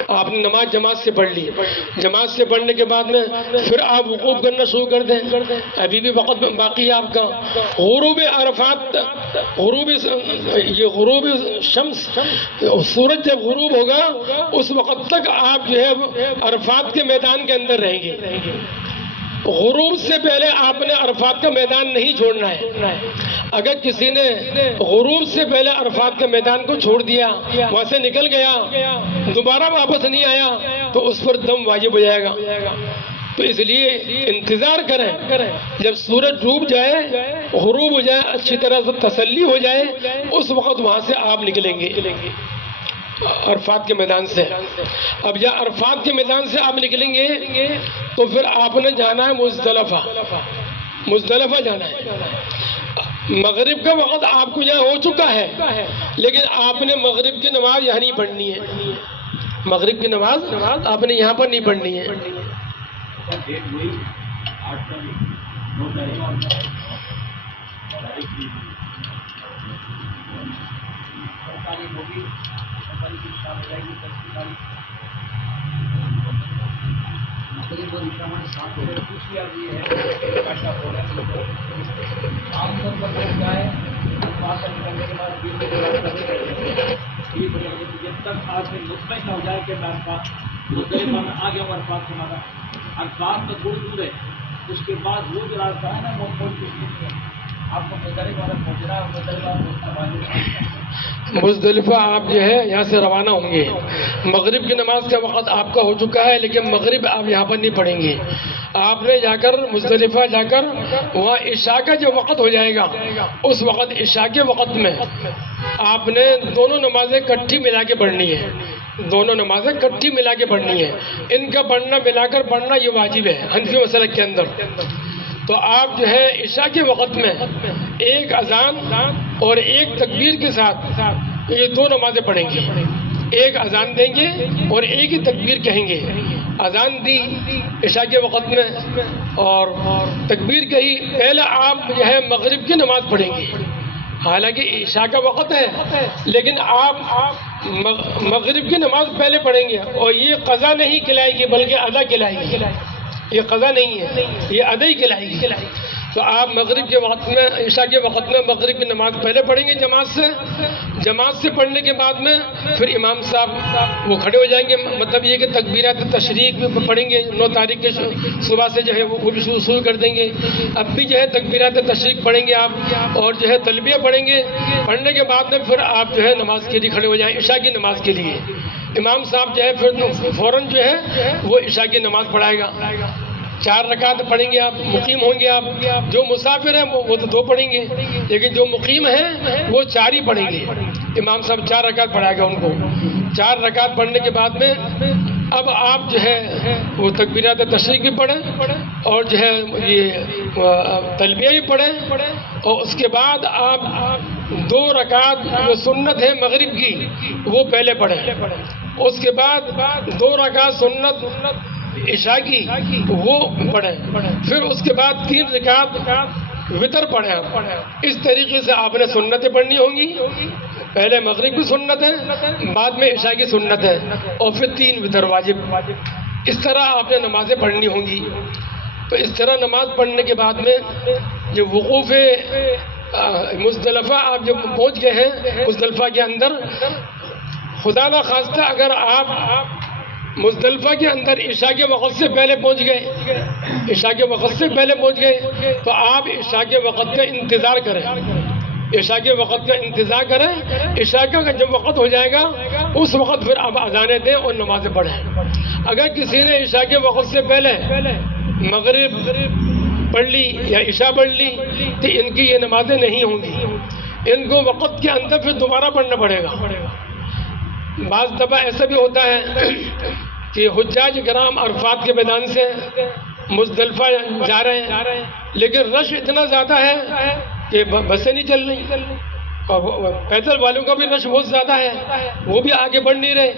آپ نے نماز جماعت سے پڑھ لی، جماعت سے پڑھنے کے بعد میں پھر آپ وقوف کرنا شروع کر دیں، ابھی بھی وقت باقی ہے آپ کا۔ غروب عرفات، غروب شمس، سورج جب غروب ہوگا اس وقت تک آپ جو ہے عرفات کے میدان کے اندر رہیں گے۔ غروب سے پہلے آپ نے عرفات کا میدان نہیں چھوڑنا ہے۔ اگر کسی نے غروب سے پہلے عرفات کے میدان کو چھوڑ دیا، وہاں سے نکل گیا، دوبارہ واپس نہیں آیا تو اس پر دم واجب ہو جائے گا۔ تو اس لیے انتظار کریں، جب سورج ڈوب جائے، غروب ہو جائے، اچھی طرح سے تسلی ہو جائے، اس وقت وہاں سے آپ نکلیں گے عرفات کے میدان سے۔ اب یا عرفات کے میدان سے آپ نکلیں گے تو پھر آپ نے جانا ہے مزدلفہ، مزدلفہ جانا ہے۔ مغرب کا وقت آپ کو یہاں ہو چکا ہے، لیکن آپ نے مغرب کی نماز یہاں نہیں پڑھنی ہے، مغرب کی نماز آپ نے یہاں پر نہیں پڑھنی ہے۔ جب تک آپ سے مطمئن ہو جائے کہ میں مزدلفہ میں آ گیا ہوں، عرفات تو تھوڑی دور ہے، اس کے بعد وہ جو راستہ ہے نا وہ بہت مشکل ہے، آپ کو مزدلفہ میں پہنچنا ہے، مزدلفہ آپ جو ہے یہاں سے روانہ ہوں گے، مغرب کی نماز کا وقت آپ کا ہو چکا ہے، لیکن مغرب آپ یہاں پر نہیں پڑھیں گے۔ آپ نے جا کر مزدلفہ جا کر وہاں عشاء کا جو وقت ہو جائے گا، اس وقت عشاء کے وقت میں آپ نے دونوں نمازیں کٹھی ملا کے پڑھنی ہے، دونوں نمازیں کٹھی ملا کے پڑھنی ہے۔ ان کا پڑھنا ملا کر پڑھنا یہ واجب ہے حنفی مسلک کے اندر۔ تو آپ جو ہے عشاء کے وقت میں ایک اذان اور ایک تکبیر کے ساتھ یہ دو نمازیں پڑھیں گے، ایک اذان دیں گے اور ایک ہی تکبیر کہیں گے۔ اذان دی عشاء کے وقت میں اور تکبیر کہی، پہلے آپ جو ہے مغرب کی نماز پڑھیں گے، حالانکہ عشاء کا وقت ہے، لیکن آپ مغرب کی نماز پہلے پڑھیں گے، اور یہ قضا نہیں کھلائے گی بلکہ ادا کھلائے گی، یہ قضا نہیں ہے، یہ ادا ہی کھلائے گی۔ تو آپ مغرب کے وقت میں، عشاء کے وقت میں مغرب کی نماز پہلے پڑھیں گے جماعت سے پڑھنے کے بعد میں پھر امام صاحب وہ کھڑے ہو جائیں گے، مطلب یہ کہ تکبیرات تشریق بھی پڑھیں گے، 9 تاریخ کے صبح سے جو ہے وہ بھی شروع کر دیں گے۔ اب بھی جو ہے تکبیرات تشریق پڑھیں گے آپ، اور جو ہے تلبیہ پڑھیں گے، پڑھنے کے بعد میں پھر آپ جو ہے نماز کے لیے کھڑے ہو جائیں، عشاء کی نماز کے لیے۔ امام صاحب جو ہے پھر فوراً جو ہے وہ عشاء کی نماز پڑھائے گا، 4 رکعت پڑھیں گے آپ، مقیم ہوں گے آپ۔ جو مسافر ہیں وہ تو 2 پڑھیں گے، لیکن جو مقیم ہیں وہ 4 ہی پڑھیں گے۔ امام صاحب 4 رکعت پڑھائے گا ان کو۔ 4 رکعت پڑھنے کے بعد میں اب آپ جو ہے وہ تکبیرات تشریق بھی پڑھیں اور جو ہے یہ تلبیہ بھی پڑھیں، اور اس کے بعد آپ 2 رکعت جو سنت ہے مغرب کی وہ پہلے پڑھیں، اس کے بعد 2 رکعت سنت عشاء کی وہ پڑھیں، پھر اس کے بعد 3 رکعت وتر پڑھیں آپ۔ اس طریقے سے آپ نے سنتیں پڑھنی ہوں گی، پہلے مغرب کی سنت ہے، بعد میں عشاء کی سنت ہے، اور پھر 3 وتر واجب۔ اس طرح آپ نے نمازیں پڑھنی ہوں گی۔ تو اس طرح نماز پڑھنے کے بعد میں جو وقوف مزدلفہ آپ جب پہنچ گئے ہیں، مزدلفہ کے اندر خدا نہ خواستہ اگر آپ مزدلفہ کے اندر عشاء کے وقت سے پہلے پہنچ گئے، عشاء کے وقت سے پہلے پہنچ گئے، تو آپ عشاء کے وقت کا انتظار کریں، عشاء کے وقت کا انتظار کریں، عشاء کا جب وقت ہو جائے گا اس وقت پھر آپ اذانیں دیں اور نمازیں پڑھیں۔ اگر کسی نے عشاء کے وقت سے پہلے مغرب پڑھ لی یا عشاء پڑھ لی تو ان کی یہ نمازیں نہیں ہوں گی، ان کو وقت کے اندر پھر دوبارہ پڑھنا پڑے گا۔ بعض دفعہ ایسا بھی ہوتا ہے کہ حجاج کرام عرفات کے میدان سے مزدلفہ جا رہے ہیں لیکن رش اتنا زیادہ ہے کہ بسیں نہیں چل رہی، اور پیدل والوں کا بھی رش بہت زیادہ ہے، وہ بھی آگے بڑھ نہیں رہے،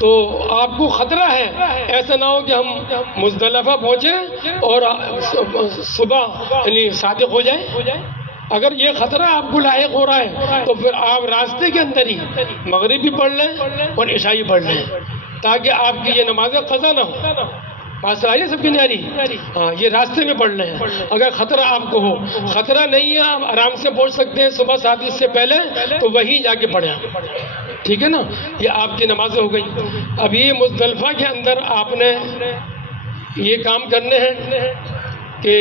تو آپ کو خطرہ ہے ایسا نہ ہو کہ ہم مزدلفہ پہنچیں اور صبح یعنی صادق ہو جائیں۔ اگر یہ خطرہ آپ کو لاحق ہو رہا ہے تو پھر آپ راستے کے اندر ہی مغرب بھی پڑھ لیں اور عشاء بھی پڑھ لیں تاکہ آپ کی یہ نمازیں قضا نہ ہو۔ بات آئیے سب کی نیاری، ہاں یہ راستے میں پڑھ لیں۔ اگر خطرہ آپ کو ہو، خطرہ نہیں ہے آپ آرام سے پہنچ سکتے ہیں صبح صادق سے پہلے تو وہیں جا کے پڑھیں، ٹھیک ہے نا؟ یہ آپ کی نمازیں ہو گئی۔ اب یہ مزدلفہ کے اندر آپ نے یہ کام کرنے ہیں کہ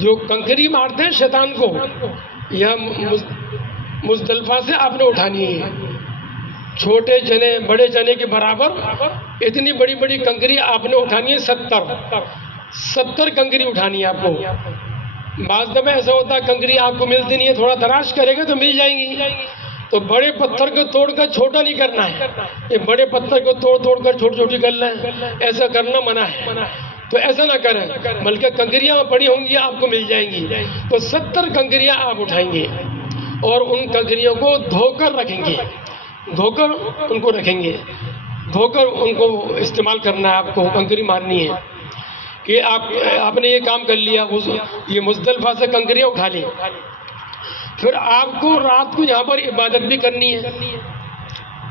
جو کنکری مارتے ہیں شیطان کو، یہ مزدلفہ سے آپ نے اٹھانی ہے، چھوٹے چنے بڑے چنے کے برابر اتنی بڑی بڑی کنکری آپ نے اٹھانی ہے، 70 کنکری اٹھانی ہے آپ کو۔ بعض دفعہ ایسا ہوتا ہے کنکری آپ کو ملتی نہیں ہے، تھوڑا تلاش کرے گا تو مل جائیں گی، تو بڑے پتھر کو توڑ کر چھوٹا نہیں کرنا ہے، یہ بڑے پتھر کو توڑ کر چھوٹی چھوٹی کر لیں، ایسا کرنا منع ہے، تو ایسا نہ کریں، بلکہ کنکریاں پڑی ہوں گی آپ کو مل جائیں گی، تو 70 کنکریاں آپ اٹھائیں گے اور ان کنکریوں کو دھو کر رکھیں گے، دھو کر ان کو رکھیں گے، دھو کر ان کو استعمال کرنا ہے، آپ کو کنکری مارنی ہے کہ آپ نے یہ کام کر لیا، یہ مزدلفہ سے کنکریاں اٹھا لی، پھر آپ کو رات کو یہاں پر عبادت بھی کرنی ہے،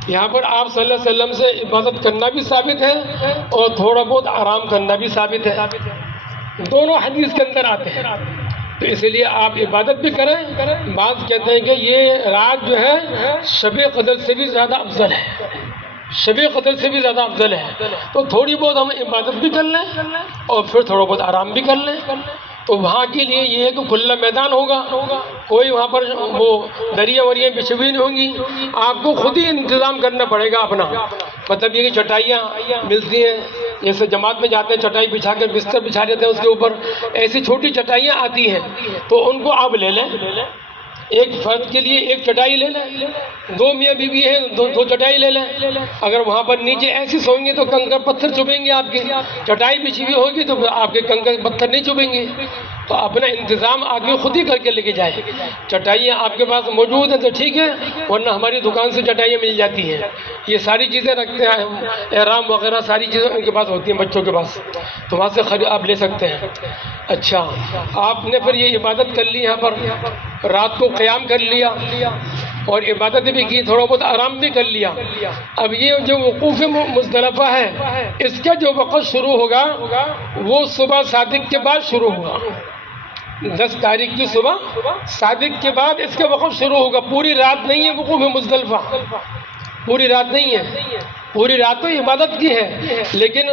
یہاں پر آپ صلی اللہ علیہ وسلم سے عبادت کرنا بھی ثابت ہے اور تھوڑا بہت آرام کرنا بھی ثابت ہے، دونوں حدیث کے اندر آتے ہیں، تو اس لیے آپ عبادت بھی کریں۔ بعض کہتے ہیں کہ یہ رات جو ہے شب قدر سے بھی زیادہ افضل ہے، شب قدر سے بھی زیادہ افضل ہے، تو تھوڑی بہت ہم عبادت بھی کر لیں اور پھر تھوڑا بہت آرام بھی کر لیں۔ تو وہاں کے لیے یہ ہے کہ کھلا میدان ہوگا، کوئی وہاں پر وہ دریاں وریاں بچھی ہوئی نہیں ہوں گی، آپ کو خود ہی انتظام کرنا پڑے گا اپنا، مطلب یہ کہ چٹائیاں ملتی ہیں، جیسے جماعت میں جاتے ہیں چٹائی بچھا کے بستر بچھا دیتے ہیں اس کے اوپر، ایسی چھوٹی چٹائیاں آتی ہیں تو ان کو آپ لے لیں، ایک فرد کے لیے ایک چٹائی لے لیں، دو میاں بیوی ہیں دو چٹائی لے لیں، اگر وہاں پر نیچے ایسی سوئیں گے تو کنکر پتھر چبھیں گے، آپ کی چٹائی بچھی ہوئی ہوگی تو آپ کے کنکر پتھر نہیں چبھیں گے، تو اپنا انتظام آدمی خود ہی کر کے لے کے جائے۔ چٹائیاں آپ کے پاس موجود ہیں تو ٹھیک ہے، ورنہ ہماری دکان سے چٹائیاں مل جاتی ہیں، یہ ساری چیزیں رکھتے ہیں، احرام وغیرہ ساری چیزیں ان کے پاس ہوتی ہیں بچوں کے پاس، تو وہاں سے آپ لے سکتے ہیں۔ اچھا، آپ نے پھر یہ عبادت کر لی، یہاں پر رات کو قیام کر لیا اور عبادت بھی کی، تھوڑا بہت آرام بھی کر لیا۔ اب یہ جو وقوف مزدلفہ ہے اس کا جو وقت شروع ہوگا وہ صبح صادق کے بعد شروع ہوگا، 10 تاریخ کی صبح صادق کے بعد اس کا وقت شروع ہوگا، پوری رات نہیں ہے وقوف مزدلفہ، پوری رات نہیں ہے، پوری رات تو عبادت کی ہے، لیکن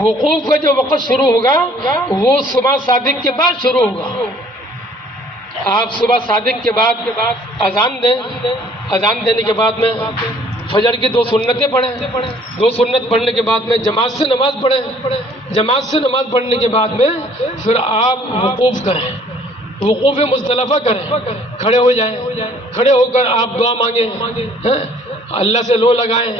وقوف کا جو وقت شروع ہوگا وہ صبح صادق کے بعد شروع ہوگا۔ آپ صبح صادق کے بعد اذان دیں، اذان دینے کے بعد میں فجر کی 2 سنتیں پڑھیں، 2 سنت پڑھنے کے بعد میں جماعت سے نماز پڑھیں، جماعت سے نماز پڑھنے کے بعد میں پھر آپ وقوف کریں، وقوف مزدلفہ کریں، کھڑے ہو جائیں، کھڑے ہو کر آپ دعا مانگیں، اللہ سے لو لگائیں،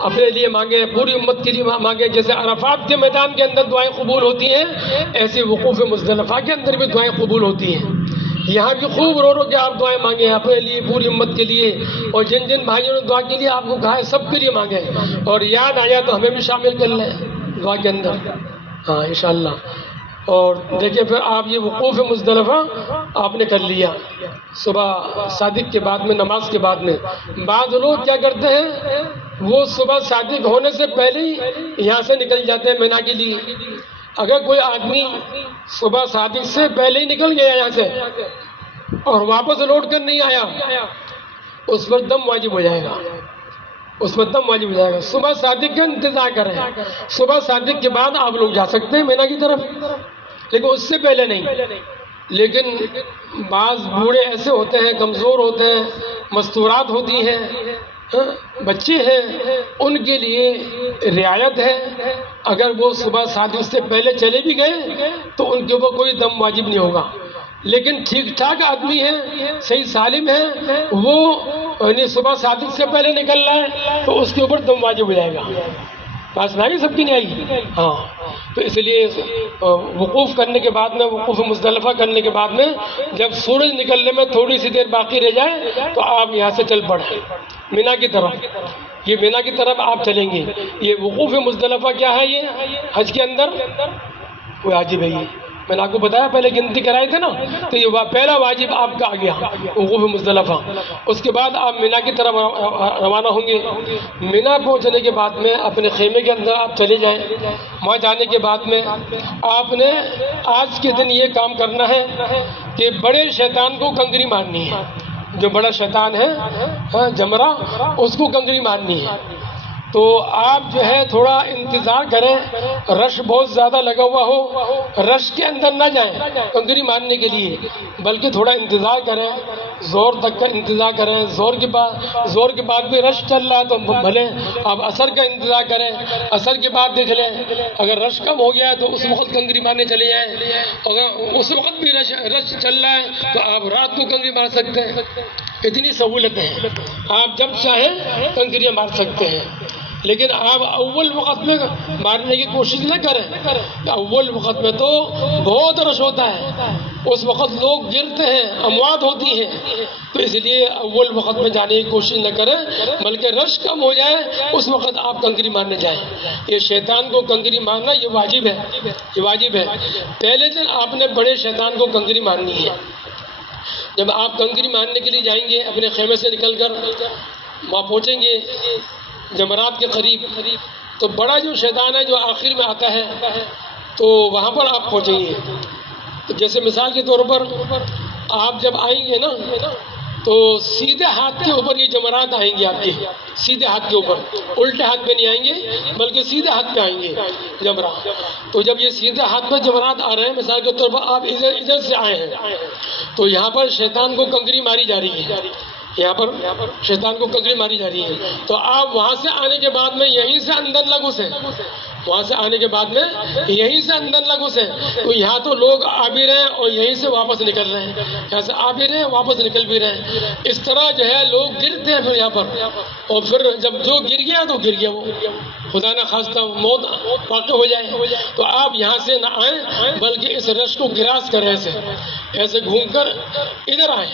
اپنے لیے مانگیں، پوری امت کے لیے مانگیں، جیسے عرفات کے میدان کے اندر دعائیں قبول ہوتی ہیں ایسے وقوف مزدلفہ کے اندر بھی دعائیں قبول ہوتی ہیں۔ یہاں بھی خوب رو رو کے آپ دعائیں مانگیں اپنے لیے، پوری امت کے لیے، اور جن جن بھائیوں نے دعا کے لیے آپ کو کہا ہے سب کے لیے مانگیں، اور یاد آیا تو ہمیں بھی شامل کر لیں دعا کے اندر، ہاں انشاءاللہ۔ اور دیکھیں پھر آپ یہ وقوف مزدلفہ آپ نے کر لیا صبح صادق کے بعد میں، نماز کے بعد میں۔ بعض لوگ کیا کرتے ہیں وہ صبح صادق ہونے سے پہلے ہی یہاں سے نکل جاتے ہیں مینا کے لیے۔ اگر کوئی آدمی صبح صادق سے پہلے ہی نکل گیا یہاں سے اور واپس لوٹ کر نہیں آیا، اس پر دم واجب ہو جائے گا، اس پر دم واجب ہو جائے گا۔ صبح صادق کا انتظار کریں، صبح صادق کے بعد آپ لوگ جا سکتے ہیں مینا کی طرف، لیکن اس سے پہلے نہیں، لیکن بعض بوڑھے ایسے ہوتے ہیں، کمزور ہوتے ہیں، مستورات ہوتی ہیں، بچے ہیں، ان کے لیے رعایت ہے، اگر وہ صبح 7 بجے سے پہلے چلے بھی گئے تو ان کے اوپر کوئی دم واجب نہیں ہوگا۔ لیکن ٹھیک ٹھاک آدمی ہے، صحیح سالم ہے، وہ یعنی صبح 7 بجے سے پہلے نکل رہا ہے تو اس کے اوپر دم واجب ہو جائے گا۔ بات سنائی سب کی نہیں آئی؟ ہاں، تو اس لیے وقوف کرنے کے بعد میں، وقوف مزدلفہ کرنے کے بعد میں جب سورج نکلنے میں تھوڑی سی دیر باقی رہ جائے تو آپ یہاں سے چل پڑیں مینا کی طرف۔ یہ مینا کی طرف آپ چلیں گے۔ یہ وقوف مزدلفہ کیا ہے؟ یہ حج کے اندر کوئی واجب ہے۔ یہ میں نے آپ کو بتایا، پہلے گنتی کرائے تھے نا، تو یہ پہلا واجب آپ کا آ گیا، وقوف مزدلفہ۔ اس کے بعد آپ مینا کی طرف روانہ ہوں گے۔ مینا پہنچنے کے بعد میں اپنے خیمے کے اندر آپ چلے جائیں۔ وہاں جانے کے بعد میں آپ نے آج کے دن یہ کام کرنا ہے کہ بڑے شیطان کو کنکری مارنی ہے۔ جو بڑا شیطان ہے جمرہ، اس کو کنکری مارنی ہے۔ تو آپ جو ہے تھوڑا انتظار کریں، رش بہت زیادہ لگا ہوا ہو، رش کے اندر نہ جائیں کنکری مارنے کے لیے، بلکہ تھوڑا انتظار کریں، زور تک کا انتظار کریں۔ زور کے بعد بھی رش چل رہا ہے تو بھلے آپ عصر کا انتظار کریں، عصر کے بعد دیکھ لیں، اگر رش کم ہو گیا ہے تو اس وقت کنکری مارنے چلے جائیں۔ اگر اس وقت بھی رش چل رہا ہے تو آپ رات کو کنکری مار سکتے ہیں۔ اتنی سہولتیں ہیں، آپ جب چاہیں کنکریاں مار سکتے ہیں۔ لیکن آپ اول وقت میں مارنے کی کوشش نہ کریں۔ اول وقت میں تو بہت رش ہوتا ہے، اس وقت لوگ گرتے ہیں، اموات ہوتی ہیں، تو اس لیے اول وقت میں جانے کی کوشش نہ کریں، بلکہ رش کم ہو جائے اس وقت آپ کنکری مارنے جائیں۔ یہ شیطان کو کنکری مارنا یہ واجب ہے، یہ واجب ہے۔ پہلے دن آپ نے بڑے شیطان کو کنکری مارنی ہے۔ جب آپ کنکری مارنے کے لیے جائیں گے، اپنے خیمے سے نکل کر وہاں پہنچیں گے جمرات کے قریب، تو بڑا جو شیطان ہے جو آخر میں آتا ہے، تو وہاں پر آپ پہنچیں گے۔ تو جیسے مثال کے طور پر آپ جب آئیں گے نا، تو سیدھے ہاتھ کے اوپر یہ جمرات آئیں گے آپ کے، سیدھے ہاتھ کے اوپر، الٹے ہاتھ پہ نہیں آئیں گے بلکہ سیدھے ہاتھ پہ آئیں گے جمرات۔ تو جب یہ سیدھے ہاتھ پہ جمرات آ رہے ہیں، مثال کے طور پر آپ ادھر سے آئے ہیں، تو یہاں پر شیطان کو کنکری ماری جا رہی ہے، یہاں پر شیطان کو کنکری ماری جا رہی ہے۔ تو آپ وہاں سے آنے کے بعد میں یہیں سے اندر نہ گھسیں، وہاں سے آنے کے بعد میں یہیں سے اندر نہ گھسیں۔ تو یہاں تو لوگ آ بھی رہے ہیں اور یہیں سے واپس نکل رہے ہیں، یہاں سے آ بھی رہے ہیں واپس نکل بھی رہے ہیں۔ اس طرح جو ہے لوگ گرتے ہیں پھر یہاں پر، اور پھر جب جو گر گیا تو گر گیا، وہ خدا نہ خواستہ موت واقع ہو جائے۔ تو آپ یہاں سے نہ آئیں بلکہ اس رش کو گراس کریں، ایسے گھوم کر ادھر آئیں،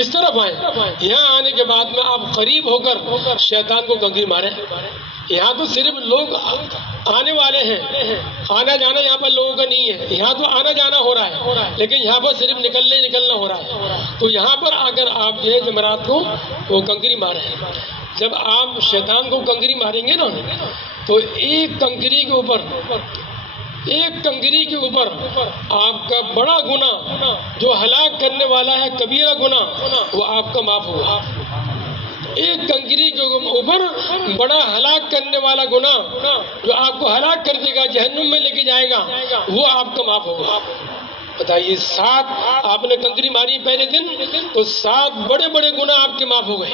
اس طرف آئیں۔ یہاں آنے کے بعد میں آپ قریب ہو کر شیطان کو کنکری ماریں۔ یہاں تو صرف لوگ آنے والے ہیں، آنا جانا یہاں پر لوگوں کا نہیں ہے، یہاں تو آنا جانا ہو رہا ہے، لیکن یہاں پر صرف نکلنا ہو رہا ہے۔ تو یہاں پر آ کر آپ جو ہے جمرات کو وہ کنکری ماریں۔ جب آپ شیطان کو کنکری ماریں گے نا، تو ایک کنکری کے اوپر آپ کا بڑا گناہ جو ہلاک کرنے والا ہے، کبیرہ گناہ، وہ آپ کا معاف ہوگا۔ ایک کنکری کے اوپر بڑا ہلاک کرنے والا گناہ جو آپ کو ہلاک کر دے گا، جہنم میں لے کے جائے گا، وہ آپ کا معاف ہوگا۔ بتائیے، 7 آپ نے کنکری ماری پہلے دن، تو 7 بڑے بڑے گناہ آپ کے معاف ہو گئے۔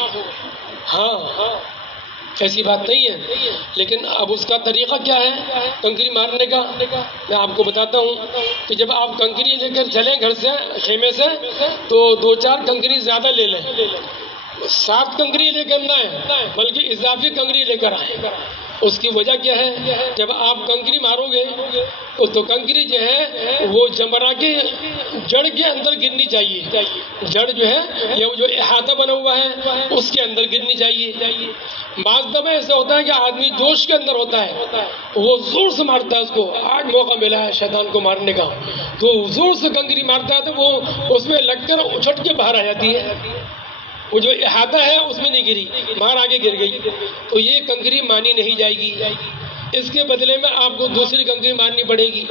ہاں، ایسی بات نہیں ہے، لیکن اب اس کا طریقہ کیا ہے کنکری مارنے کا، میں آپ کو بتاتا ہوں کہ جب آپ کنکری لے کر چلیں گھر سے، خیمے سے، تو 2-4 کنکری زیادہ لے لیں، 7 کنکری لے کر نہ آئیں بلکہ اضافی کنکری لے کر آئیں۔ اس کی وجہ کیا ہے؟ جب آپ کنکری مارو گے تو کنکری جو ہے وہ جمرہ کے جڑ کے اندر گرنی چاہیے، جڑ جو ہے یا جو احاطہ بنا ہوا ہے اس کے اندر گرنی چاہیے۔ بعض دفعہ ایسا ہوتا ہے کہ آدمی جوش کے اندر ہوتا ہے، وہ زور سے مارتا ہے، اس کو آج موقع ملا ہے شیطان کو مارنے کا، تو زور سے کنکری مارتا ہے تو وہ اس میں لگ کر اچھٹ کے باہر آ جاتی ہے، وہ جو احاطہ ہے اس میں نہیں گری، باہر آگے گر گئی، تو یہ کنکری مانی نہیں جائے گی۔ اس کے بدلے میں آپ کو دوسری کنکری مارنی پڑے گی،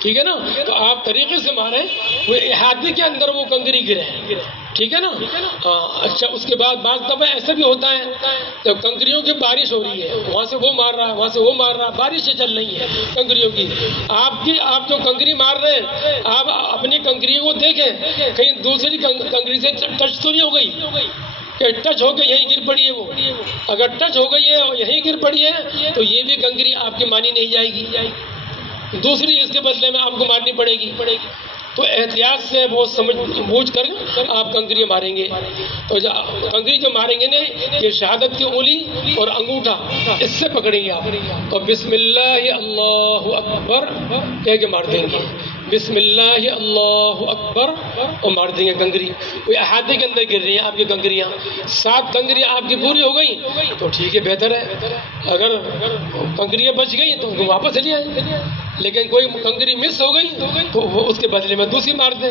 ٹھیک ہے نا؟ تو آپ طریقے سے ماریں، وہ احاطے کے اندر وہ کنکری گرے، ٹھیک ہے نا؟ اچھا اس کے بعد بعض دفعہ ایسا بھی ہوتا ہے جب کنکریوں کی بارش ہو رہی ہے، وہاں سے وہ مار رہا ہے، وہاں سے وہ مار رہا ہے، بارشیں چل رہی ہیں کنکریوں کی، آپ جو کنکری مار رہے ہیں آپ اپنی کنکریوں کو دیکھیں کہیں دوسری کنکری سے ٹچ تو نہیں ہو گئی کہ ٹچ ہو کے یہیں گر پڑی ہے وہ، اگر ٹچ ہو گئی ہے اور یہیں گر پڑی ہے تو یہ بھی کنکری آپ کی مانی نہیں جائے گی، دوسری اس کے بدلے میں آپ کو مارنی پڑے گی۔ تو احتیاط سے بہت سمجھ بوجھ کر آپ کنکری ماریں گے، تو کنکری جو ماریں گے نا یہ شہادت کی انگلی اور انگوٹھا اس سے پکڑیں گے آپ، اور بسم اللہ اللہ اکبر کہہ کے مار دیں گے، بسم اللہ اللہ اکبر اور مار دیں گے کنکری۔ کوئی احاطے کے اندر گر رہی ہیں آپ کی کنکریاں، 7 کنکریاں آپ کی پوری ہو گئیں تو ٹھیک ہے، بہتر ہے، اگر کنکریاں بچ گئیں تو ان کو واپس لے آئیں، لیکن کوئی کنکری مس ہو گئی تو وہ اس کے بدلے میں دوسری مار دیں،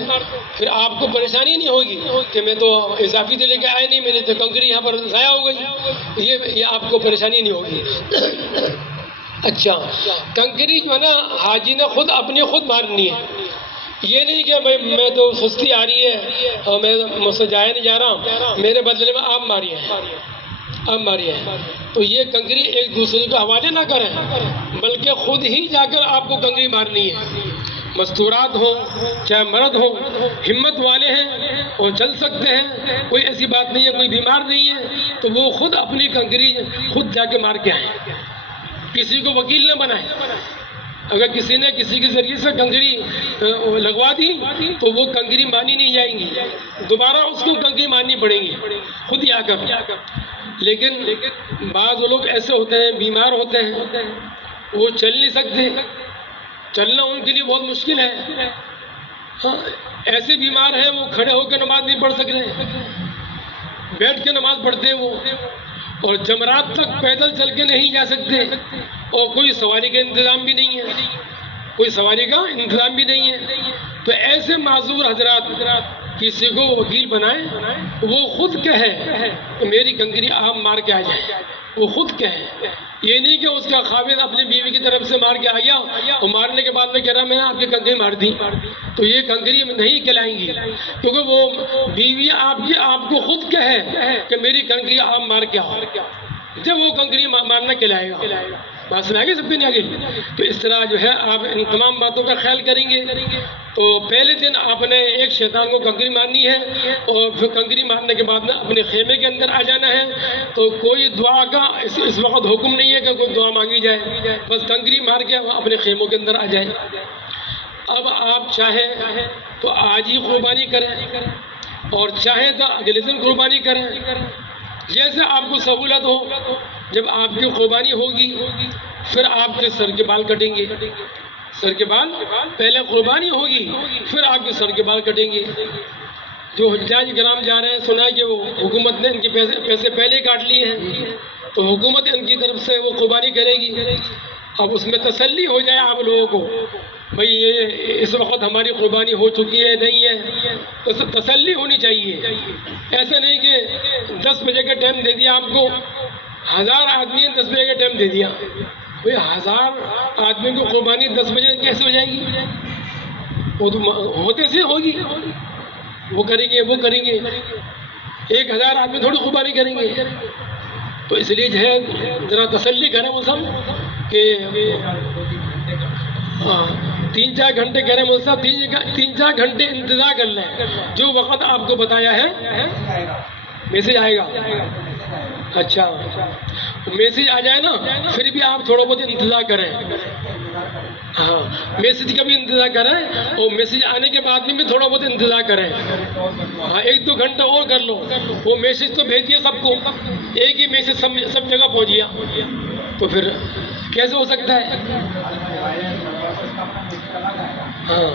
پھر آپ کو پریشانی نہیں ہوگی کہ میں تو اضافی دے لے کے آئے نہیں، میری تو کنکری یہاں پر ضائع ہو گئی، یہ آپ کو پریشانی نہیں ہوگی۔ اچھا کنکری جو ہے نا حاجی نے خود مارنی ہے، یہ نہیں کہ بھائی میں تو سستی آ رہی ہے اور میں مجھ سے جایا نہیں جا رہا، میرے بدلے میں آپ ماریے، تو یہ کنکری ایک دوسرے کو حوالے نہ کریں بلکہ خود ہی جا کر آپ کو کنکری مارنی ہے۔ مستورات ہوں چاہے مرد ہوں، ہمت والے ہیں اور چل سکتے ہیں، کوئی ایسی بات نہیں ہے، کوئی بیمار نہیں ہے تو وہ خود اپنی کنکری خود جا کے مار کے آئیں، کسی کو وکیل نہ بنائیں۔ اگر کسی نے کسی کے ذریعے سے کنکری لگوا دی تو وہ کنکری مانی نہیں جائیں گی، دوبارہ اس کو کنکری ماننی پڑیں گی خود ہی آ کر۔ لیکن بعض لوگ ایسے ہوتے ہیں، بیمار ہوتے ہیں، وہ چل نہیں سکتے، چلنا ان کے لیے بہت مشکل ہے، ہاں ایسے بیمار ہیں وہ کھڑے ہو کے نماز نہیں پڑھ سکتے، بیٹھ کے نماز پڑھتے ہیں وہ، اور جمرات تک پیدل چل کے نہیں جا سکتے، اور کوئی سواری کا انتظام بھی نہیں ہے، تو ایسے معذور حضرات کسی کو وکیل بنائیں، وہ خود کہے کہ میری کنکری آپ مار کے آ جائیں، وہ خود کہے، یہ نہیں کہ اس کا خاوند اپنی بیوی کی طرف سے مار کے آ گیا اور مارنے کے بعد میں کہہ رہا میں نے آپ کی کنکری مار دی، تو یہ کنکری نہیں کہلائیں گی، کیونکہ وہ بیوی آپ کو خود کہے کہ میری کنکری آپ مار کے آؤ، جب وہ کنکری مارنا کہلائے گا۔ بات سنا گے سب دن آگے؟ تو اس طرح جو ہے آپ ان تمام باتوں کا خیال کریں گے۔ تو پہلے دن آپ نے ایک شیطان کو کنکری مارنی ہے، اور پھر کنکری مارنے کے بعد اپنے خیمے کے اندر آ جانا ہے، تو کوئی دعا کا اس وقت حکم نہیں ہے کہ کوئی دعا مانگی جائے، بس کنکری مار کے اپنے خیموں کے اندر آ جائیں۔ اب آپ چاہیں تو آج ہی قربانی کریں اور چاہیں تو اگلے دن قربانی کریں، جیسے آپ کو سہولت ہو۔ جب آپ کی قربانی ہوگی پھر آپ کے سر کے بال کٹیں گے، سر کے بال پہلے قربانی ہوگی پھر آپ کے سر کے بال کٹیں گے۔ جو حجاج کرام جا رہے ہیں، سنا ہے کہ وہ حکومت نے ان کے پیسے پہلے کاٹ لیے ہیں، تو حکومت ان کی طرف سے وہ قربانی کرے گی۔ اب اس میں تسلی ہو جائے آپ لوگوں کو، بھئی یہ اس وقت ہماری قربانی ہو چکی ہے نہیں ہے، تو تسلی ہونی چاہیے۔ ایسا نہیں کہ 10 بجے کا ٹائم دے دیا آپ کو، 1000 آدمی 10 بجے کا ٹائم دے دیا، بھئی 1000 آدمی کو قربانی 10 بجے کیسے ہو جائے گی؟ وہ تو ہوتے سے ہوگی، وہ کریں گے 1000 آدمی تھوڑی قربانی کریں گے۔ تو اس لیے جو ہے ذرا تسلی کریں وہ سب کہ 3-4 گھنٹے کہہ رہے ہیں، صاحب 3-4 گھنٹے انتظار کر لیں، جو وقت آپ کو بتایا ہے میسج آئے گا۔ اچھا میسج آ جائے نا پھر بھی آپ تھوڑا بہت انتظار کریں، ہاں میسج کا بھی انتظار کریں اور میسج آنے کے بعد بھی تھوڑا بہت انتظار کریں، ہاں 1-2 گھنٹہ اور کر لو۔ وہ میسج تو بھیج دیا سب کو، ایک ہی میسج سب جگہ پہنچ گیا، تو پھر کیسے ہو سکتا ہے؟ ہاں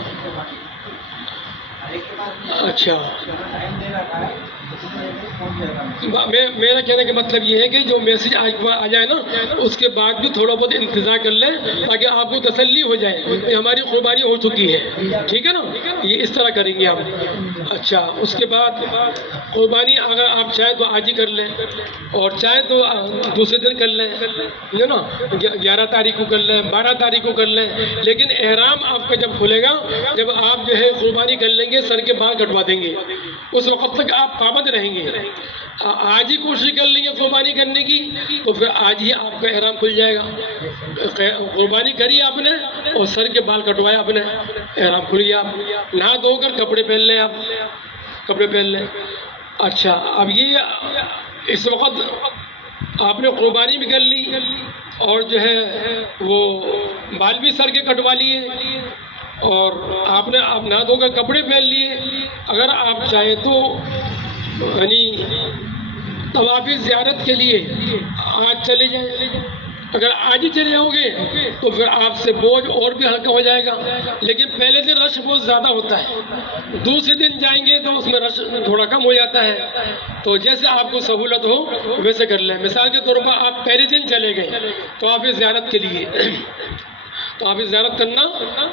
اچھا میرا کہنے کا مطلب یہ ہے کہ جو میسج آ جائے نا اس کے بعد بھی تھوڑا بہت انتظار کر لیں تاکہ آپ کو تسلی ہو جائے کہ ہماری قربانی ہو چکی ہے، ٹھیک ہے نا؟ یہ اس طرح کریں گے آپ۔ اچھا، اس کے بعد قربانی اگر آپ چاہیں تو آج ہی کر لیں اور چاہیں تو دوسرے دن کر لیں، ہے نا؟ 11 تاریخ کو کر لیں، 12 تاریخ کو کر لیں، لیکن احرام آپ کا جب کھلے گا، جب آپ جو ہے قربانی کر لیں گے، سر کے بال کٹوا دیں گے، اس وقت تک آپ پابند رہیں گے۔ آج ہی کوشش کر لیں گے قربانی کرنے کی تو پھر آج ہی آپ کا احرام کھل جائے گا۔ قربانی کری آپ نے اور سر کے بال کٹوائے آپ نے، احرام کھل گیا۔ آپ نہا دھو کر کپڑے پہن لیں، آپ کپڑے پہن لیں۔ اچھا، اب یہ اس وقت آپ نے قربانی بھی کر لی اور جو ہے وہ بال بھی سر کے کٹوا لیے اور آپ نے نہا دھو کر کپڑے پہن لیے۔ اگر آپ چاہیں تو یعنی طواف زیارت کے لیے آج چلے جائیں، اگر آج ہی چلے جاؤ گے تو پھر آپ سے بوجھ اور بھی ہلکا ہو جائے گا، لیکن پہلے دن رش بہت زیادہ ہوتا ہے، دوسرے دن جائیں گے تو اس میں رش تھوڑا کم ہو جاتا ہے۔ تو جیسے آپ کو سہولت ہو ویسے کر لیں۔ مثال کے طور پر آپ پہلے دن چلے گئے طواف زیارت کے لیے، طواف زیارت کرنا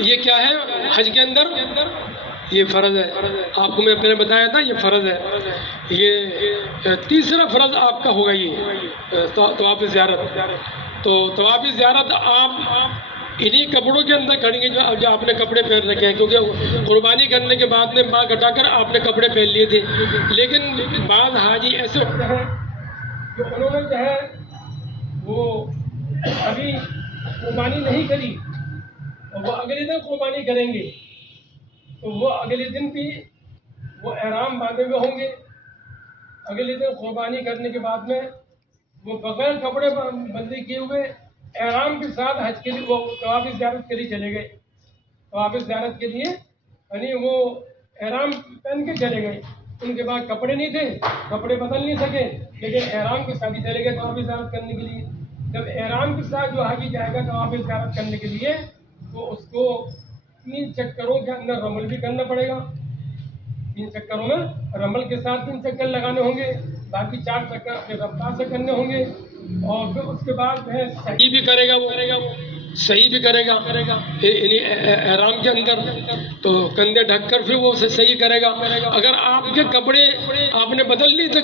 یہ کیا ہے حج کے اندر؟ یہ فرض ہے، آپ کو میں پہلے بتایا تھا یہ فرض ہے، یہ تیسرا فرض آپ کا ہوگا یہ طواف زیارت۔ تو طواف زیارت آپ انہی کپڑوں کے اندر کریں گے جو آپ نے کپڑے پہن رکھے ہیں، کیونکہ قربانی کرنے کے بعد میں بال کٹا کر آپ نے کپڑے پہن لیے تھے، لیکن بعض حاجی ایسے ہوتے ہیں جو انہوں نے جو ہے وہ ابھی قربانی نہیں کری اور وہ اگلے دن قربانی کریں گے، تو وہ اگلے دن بھی وہ احرام باندھے ہوئے ہوں گے۔ اگلے دن قربانی کرنے کے بعد میں وہ بغیر کپڑے بندی کیے ہوئے احرام کے ساتھ حج کے لیے وہ طواف زیارت کے لیے چلے گئے، طواف زیارت کے لیے یعنی وہ احرام پہن کے چلے گئے، ان کے بعد کپڑے نہیں تھے، کپڑے بدل نہیں سکے، لیکن احرام کے ساتھ ہی چلے گئے طواف زیارت کرنے کے لیے۔ جب احرام کے ساتھ جو حاجی جائے گا طواف زیارت کرنے کے لیے تو اس کو 3 چکروں کے اندر رمل بھی کرنا پڑے گا، 3 چکروں میں رمل کے ساتھ 3 چکر لگانے ہوں گے، باقی 4 چکر اپنے رفتار سے کرنے ہوں گے، اور پھر اس کے بعد جو ہے صحیح بھی کرے گا، وہ صحیح بھی کرے گا یعنی احرام کے اندر، تو کندھے ڈھک کر پھر وہ صحیح کرے گا۔ اگر آپ کے کپڑے آپ نے بدل لیے تھے،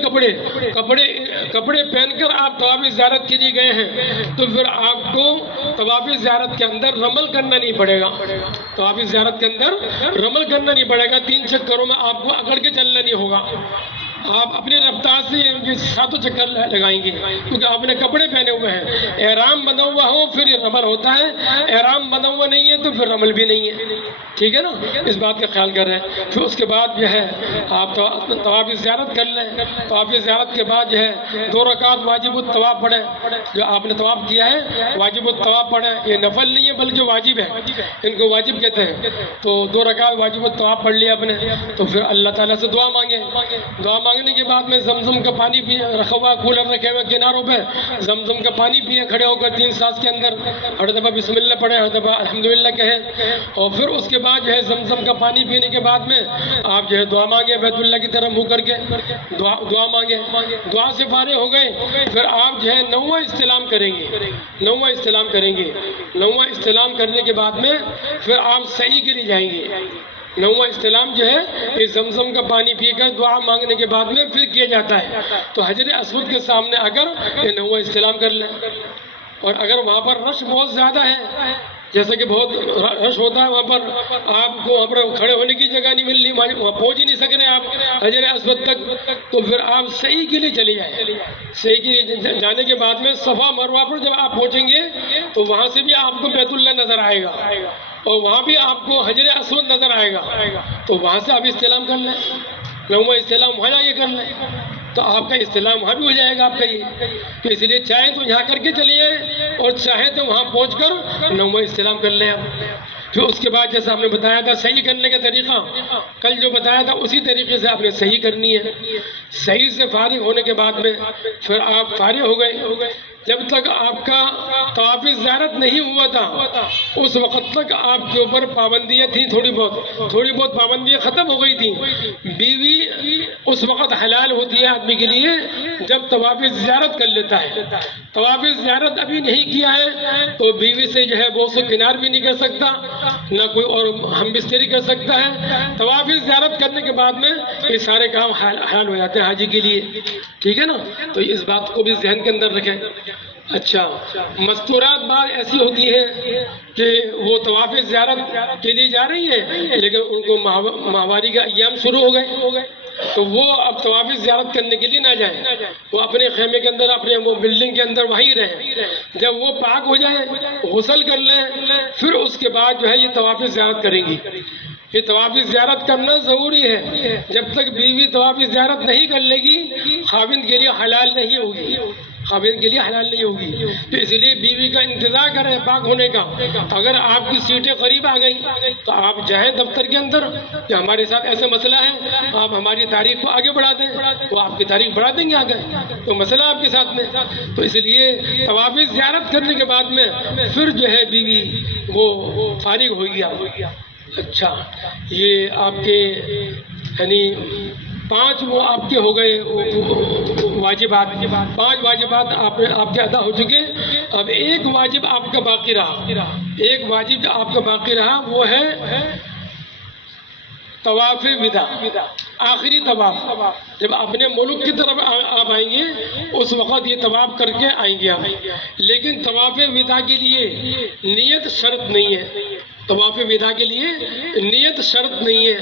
کپڑے پہن کر آپ طواف زیارت کے لیے گئے ہیں تو پھر آپ کو طواف زیارت کے اندر رمل کرنا نہیں پڑے گا، طواف زیارت کے اندر رمل کرنا نہیں پڑے گا، 3 چکروں میں آپ کو اکڑ کے چلنا نہیں ہوگا، آپ اپنی رفتار سے 7 چکر لگائیں گے کیونکہ آپ نے کپڑے پہنے ہوئے ہیں۔ احرام بنا ہوا ہو پھر یہ رمل ہوتا ہے، احرام بنا ہوا نہیں ہے تو پھر رمل بھی نہیں ہے، ٹھیک ہے نا؟ اس بات کا خیال کر رہے ہیں۔ پھر اس کے بعد جو ہے آپ طواف زیارت کر لیں، طواف زیارت کے بعد جو ہے 2 رکعت واجب الطواف پڑھیں، جو آپ نے طواف کیا ہے واجب الطواف پڑھیں، یہ نفل نہیں ہے بلکہ واجب ہے، ان کو واجب کہتے ہیں۔ تو 2 رکعت واجب الطواف پڑھ لیا آپ نے، تو پھر اللہ تعالیٰ سے دعا مانگیں، دعا مانگنے کے بعد میں زمزم کا پانی بھی رکھا ہوا، کولر رکھے ہوئے کناروں پہ، زمزم کا پانی پیے کھڑے ہو کر 3 سانس کے اندر، ہر دفعہ بسم اللہ پڑھیں، ہر دفعہ الحمدللہ کہیں، اور پھر اس کے بعد جو ہے زمزم کا پانی پینے کے بعد میں آپ جو ہے دعا مانگیں، بیت اللہ کی طرف منہ کر کے دعا مانگیں۔ دعا سے فارغ ہو گئے پھر آپ جو ہے 9واں استلام کریں گے، 9واں استلام کریں گے، 9واں استلام کرنے کے بعد میں پھر آپ صحیح کے لیے جائیں گے۔ 9واں استلام جو ہے یہ زمزم کا پانی پی کر دعا مانگنے کے بعد میں پھر کیا جاتا ہے، تو حجر اسود کے سامنے آ کر یہ 9واں استلام کر لیں۔ اور اگر وہاں پر رش بہت زیادہ ہے، جیسا کہ بہت رش ہوتا ہے وہاں پر، آپ کو وہاں پر کھڑے ہونے کی جگہ نہیں مل رہی، وہاں پہنچ ہی نہیں سک رہے آپ حجر اسود تک، تو پھر آپ صحیح کے لیے چلے جائیں۔ صحیح کے لیے جانے کے بعد میں صفا مروہ پر جب آپ پہنچیں گے تو وہاں سے بھی آپ کو بیت اللہ نظر آئے گا اور وہاں بھی آپ کو حجر اسود نظر آئے گا، تو وہاں سے آپ استلام کر لیں، 9واں استلام وہاں جا کے کر لیں، تو آپ کا استلام وہاں بھی ہو جائے گا آپ کا یہ۔ تو اس لیے چاہیں تو یہاں کر کے چلیے اور چاہیں تو وہاں پہنچ کر 9واں استلام کر لیں آپ۔ پھر اس کے بعد جیسا آپ نے بتایا تھا صحیح کرنے کا طریقہ، کل جو بتایا تھا اسی طریقے سے آپ نے صحیح کرنی ہے. صحیح سے فارغ ہونے کے بعد میں پھر آپ فارغ ہو گئے. جب تک آپ کا طواف زیارت نہیں ہوا تھا اس وقت تک آپ کے اوپر پابندیاں تھیں، تھوڑی بہت پابندیاں ختم ہو گئی تھیں. بیوی اس وقت حلال ہوتی ہے آدمی کے لیے جب طواف زیارت کر لیتا ہے. طواف زیارت ابھی نہیں کیا ہے تو بیوی سے جو ہے وہ کنار بھی نہیں کر سکتا، نہ کوئی اور ہم بستری کر سکتا ہے. طواف زیارت کرنے کے بعد میں یہ سارے کام حلال ہو جاتے ہیں حاجی کے لیے. ٹھیک ہے نا؟ تو اس بات کو بھی ذہن کے اندر رکھیں. اچھا، مستورات بات ایسی ہوتی ہے کہ وہ طواف زیارت کے لیے جا رہی ہیں لیکن ان کو ماہواری کا ایام شروع ہو گئے تو وہ اب طواف زیارت کرنے کے لیے نہ جائیں، وہ اپنے خیمے کے اندر، اپنے وہ بلڈنگ کے اندر وہیں رہیں. جب وہ پاک ہو جائیں، غسل کر لیں، پھر اس کے بعد جو ہے یہ طواف زیارت کریں گی. یہ طواف زیارت کرنا ضروری ہے. جب تک بیوی طواف زیارت نہیں کر لے گی خاوند کے لیے حلال نہیں ہوگی، خاوند کے لیے حلال نہیں ہوگی. تو اس لیے بیوی کا انتظار کریں پاک ہونے کا. اگر آپ کی سیٹیں قریب آ گئیں تو آپ جائیں دفتر کے اندر کہ ہمارے ساتھ ایسا مسئلہ ہے، آپ ہماری تاریخ کو آگے بڑھا دیں. وہ آپ کی تاریخ بڑھا دیں گے آگے، تو مسئلہ آپ کے ساتھ میں. تو اس لیے طواف زیارت کرنے کے بعد میں پھر جو ہے بیوی وہ فارغ ہو گیا. اچھا، یہ آپ کے یعنی 5 وہ آپ کے ہو گئے واجبات. 5 واجبات آپ کے ادا ہو چکے. اب ایک واجب آپ کا باقی رہا. ایک واجب جو آپ کا باقی رہا وہ ہے طواف وداع، آخری طواف. جب اپنے ملک کی طرف آپ آئیں گے اس وقت یہ طواف کر کے آئیں گے آپ. لیکن طواف وداع کے لیے نیت شرط نہیں ہے. طواف وداع کے لیے نیت شرط نہیں ہے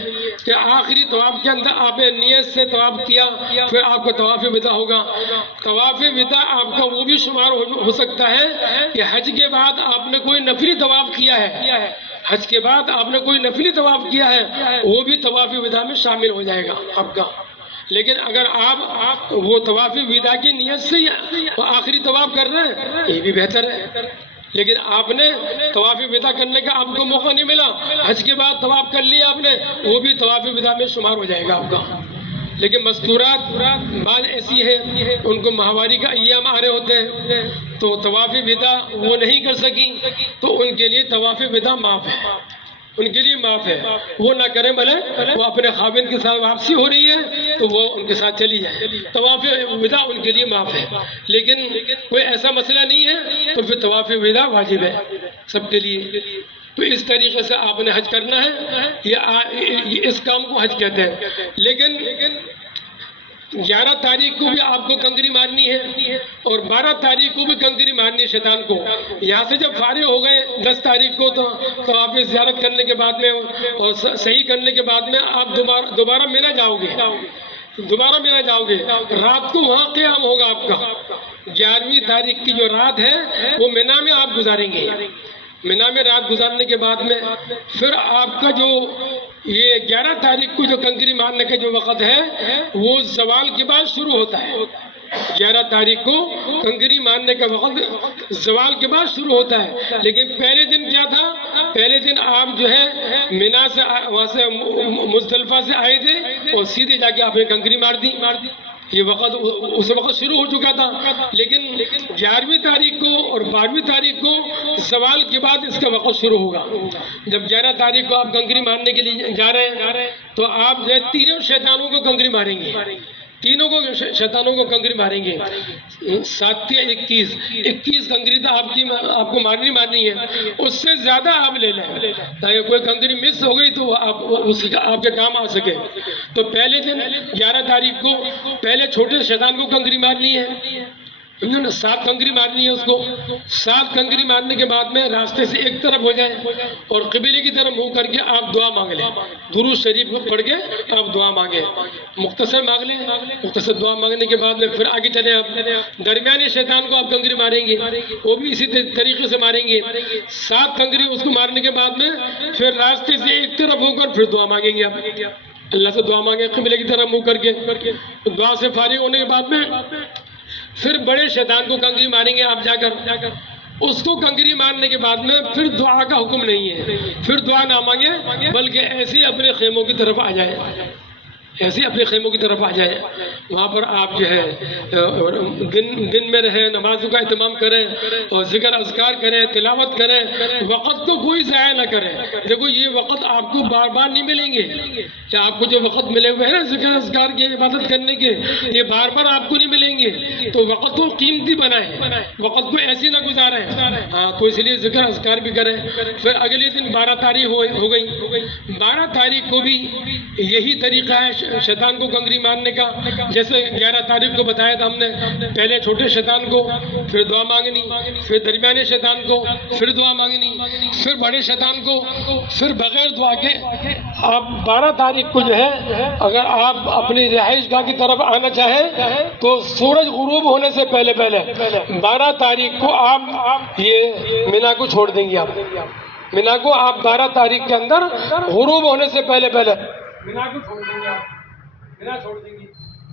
کہ آخری طواف کے اندر آپ نے نیت سے طواف کیا پھر آپ کا طواف وداع ہوگا. طواف وداع آپ کا وہ بھی شمار ہو سکتا ہے کہ حج کے بعد آپ نے کوئی نفلی طواف کیا ہے، حج کے بعد آپ نے کوئی نفلی طواف کیا ہے وہ بھی طواف وداع میں شامل ہو جائے گا آپ کا. لیکن اگر آپ وہ طواف وداع کی نیت سے آخری طواف کر رہے ہیں یہ بھی بہتر ہے. لیکن آپ نے طواف وداع کرنے کا آپ کو موقع نہیں ملا، حج کے بعد طواف کر لیا آپ نے، وہ بھی طواف وداع میں شمار ہو جائے گا آپ کا. لیکن مستورات بعض ایسی ہے ان کو ماہواری کا ایام آ رہے ہوتے ہیں تو طواف وداع وہ نہیں کر سکی تو ان کے لیے طواف وداع معاف ہے، ان کے لیے معاف ہے. وہ نہ کریں بھلے، وہ اپنے خاوند کے ساتھ واپسی ہو رہی ہے تو وہ ان کے ساتھ چلی جائے. طواف وداع ان کے لیے معاف ہے. لیکن کوئی ایسا مسئلہ نہیں ہے تو پھر طواف وداع واجب ہے سب کے لیے. تو اس طریقے سے آپ نے حج کرنا ہے. یہ اس کام کو حج کہتے ہیں. لیکن 11 تاریخ کو بھی آپ کو کنکری مارنی ہے اور 12 تاریخ کو بھی کنکری مارنی ہے شیطان کو. یہاں سے جب فارغ ہو گئے 10 تاریخ کو تو آپ زیارت کرنے کے بعد میں اور صحیح کرنے کے بعد میں آپ دوبارہ مینا جاؤ گے. رات کو وہاں قیام ہوگا آپ کا. 11ویں تاریخ کی جو رات ہے وہ مینا میں آپ گزاریں گے. مینا میں رات گزارنے کے بعد میں پھر آپ کا جو یہ 11 تاریخ کو جو کنکری مارنے کا جو وقت ہے وہ زوال کے بعد شروع ہوتا ہے. 11 تاریخ کو کنکری مارنے کا وقت زوال کے بعد شروع ہوتا ہے. لیکن پہلے دن کیا تھا؟ پہلے دن آپ جو ہے مینا سے وہاں سے مزدلفہ سے آئے تھے اور سیدھے جا کے آپ نے کنکری مار دی. یہ وقت اس وقت شروع ہو چکا تھا. لیکن 11ویں تاریخ کو اور 12ویں تاریخ کو زوال کے بعد اس کا وقت شروع ہوگا. جب 11 تاریخ کو آپ کنکری مارنے کے لیے جا رہے ہیں تو آپ جو ہے تینوں شیطانوں کو کنکری ماریں گے. تینوں کو شیطانوں کو کنکری ماریں گے. 7 یا 21 کنکری تو آپ کو مارنی ہے. اس سے زیادہ آپ لے لیں تاکہ کوئی کنکری مس ہو گئی تو آپ کے کام آ سکے. تو پہلے دن 11 تاریخ کو پہلے چھوٹے شیطان کو کنکری مارنی ہے. 7 کنکری مارنی ہے اس کو. 7 کنکری مارنے کے بعد میں راستے سے ایک طرف ہو جائیں اور قبلے کی طرف منہ کر کے آپ دعا مانگ لیں. درود شریف پڑھ کے آپ دعا مانگیں. مختصر مانگ لیں. مختصر دعا مانگنے کے بعد میں پھر آگے چلیں. آپ درمیانی شیطان کو آپ کنکری ماریں گے، وہ بھی اسی طریقے سے ماریں گے. 7 کنکری اس کو مارنے کے بعد میں پھر راستے سے ایک طرف ہو کر پھر دعا مانگیں گے. آپ اللہ سے دعا مانگیں قبلے کی طرف منہ کر کے. دعا سے فارغ ہونے کے بعد میں پھر بڑے شیطان کو کنکری ماریں گے آپ جا کر. اس کو کنکری مارنے کے بعد میں پھر دعا کا حکم نہیں ہے، پھر دعا نہ مانگے بلکہ ایسے ہی اپنے خیموں کی طرف آ جائے، ایسے اپنے خیموں کی طرف آ جائے، وہاں پر آپ جو ہے دن میں رہیں، نمازوں کا اہتمام کریں اور ذکر اذکار کریں، تلاوت کریں، وقت کو کوئی ضائع نہ کریں۔ دیکھو یہ وقت آپ کو بار بار نہیں ملیں گے، کہ آپ کو جو وقت ملے ہوئے ہیں نا ذکر اذکار کے، عبادت کرنے کے، یہ بار بار آپ کو نہیں ملیں گے، تو وقت کو قیمتی بنائیں، وقت کو ایسے نہ گزاریں۔ ہاں تو اس لیے ذکر اذکار بھی کریں۔ پھر اگلے دن 12 تاریخ ہو گئی، 12 تاریخ کو بھی یہی طریقہ ہے شیطان کو کنکری مارنے کا، جیسے 11 تاریخ کو بتایا تھا ہم نے، پہلے چھوٹے شیطان کو، پھر دعا مانگنی، پھر درمیانے شیطان کو، پھر دعا مانگنی، پھر بڑے شیطان کو، پھر بغیر دعا کے آپ 12 تاریخ کو جو ہے اگر آپ اپنی رہائش گاہ کی طرف آنا چاہیں تو سورج غروب ہونے سے پہلے 12 تاریخ کو آپ یہ مینا کو چھوڑ دیں گے، آپ مینا کو آپ 12 تاریخ کے اندر غروب ہونے سے پہلے مینا کو چھوڑ دیں گے، آپ مینا چھوڑ دیں گے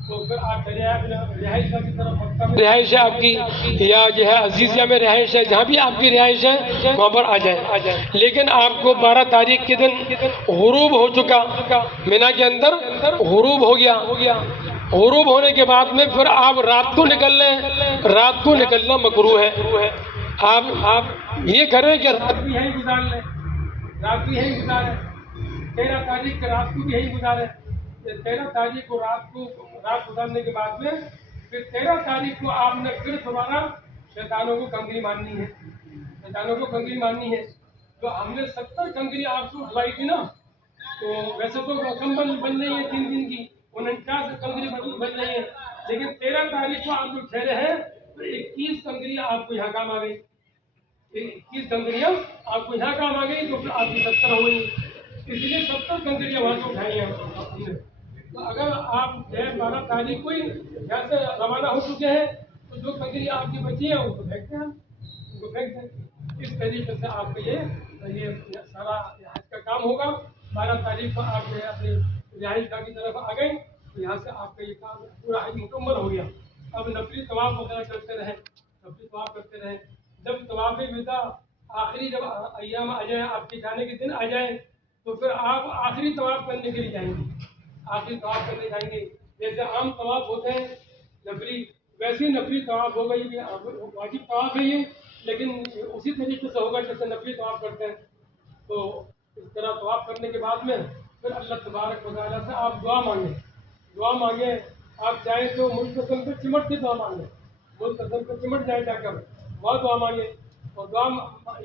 تو پھر آپ چلے آئے رہائش گاہ کی طرف، مکہ میں رہائش ہے آپ کی یا جو ہے عزیزیہ میں رہائش ہے، جہاں بھی آپ کی رہائش ہے وہاں پر آ جائیں۔ لیکن آپ کو 12 تاریخ کے دن غروب ہو چکا، مینا کے اندر غروب ہو گیا، غروب ہونے کے بعد میں پھر آپ رات کو نکل لیں، رات کو نکلنا مکروہ ہے۔ آپ یہ کریں کہ رات بھی یہیں گزار لیں، رات بھی یہیں گزاریں، 13 تاریخ کی رات کو بھی یہیں گزاریں۔ 13 تاریخ کو رات گزارنے کے بعد میں پھر 13 تاریخ کو آپ نے پھر دوبارہ شیطانوں کو کنکری مارنی ہے، شیطانوں کو کنکری مارنی ہے۔ تو ہم نے 70 کنکری آپ کو کھلائی تھی نا، تو ویسے تو رقم بن رہی ہے 3 دن کی، 49 کنکری بن رہی ہے، لیکن 13 تاریخ کو آپ جو ٹھہرے ہیں تو 21 کنکریاں آپ کو یہاں کام آ گئی، 21 کنکریاں آپ کو یہاں کام آ گئی، تو پھر آپ کی 70 ہو گئی، اس لیے 70 کنکریاں وہاں سے اٹھائی ہیں ہم نے۔ تو اگر آپ 12 تاریخ کو ہی یہاں سے روانہ ہو چکے ہیں تو جو کنکری آپ کی بچی ہے ان کو پھینکتے ہیں، ان کو پھینک دیں۔ اس طریقے سے آپ کا یہ سارا حج کا کام ہوگا۔ 12 تاریخ کو آپ جو ہے اپنی رہائش گاہ کی طرف آ گئے تو یہاں سے آپ کا یہ کام پورا حج مکمل ہو گیا۔ اب نفلی طواف وغیرہ کرتے رہیں، نفلی طواف کرتے رہیں۔ جب طواف وداع آخری جب ایام آ جائیں، آپ کے جانے کے دن آ جائیں تو پھر آپ آخری طواف کرنے کے لیے جائیں گے، آخری طواف کرنے جائیں گے۔ جیسے عام طواف ہوتے ہیں نفلی، ویسے نفلی طواف ہوگا، یہ واجب طواف ہے یہ، لیکن اسی طریقے سے ہوگا جیسے نفلی طواف کرتے ہیں۔ تو اس طرح طواف کرنے کے بعد میں پھر اللہ تبارک و تعالیٰ سے آپ دعا مانگیں، آپ چاہیں تو ملتزم پہ چمٹ کے دعا مانگیں، ملتزم پہ چمٹ جائے جا کر وہاں دعا مانگیں، اور دعا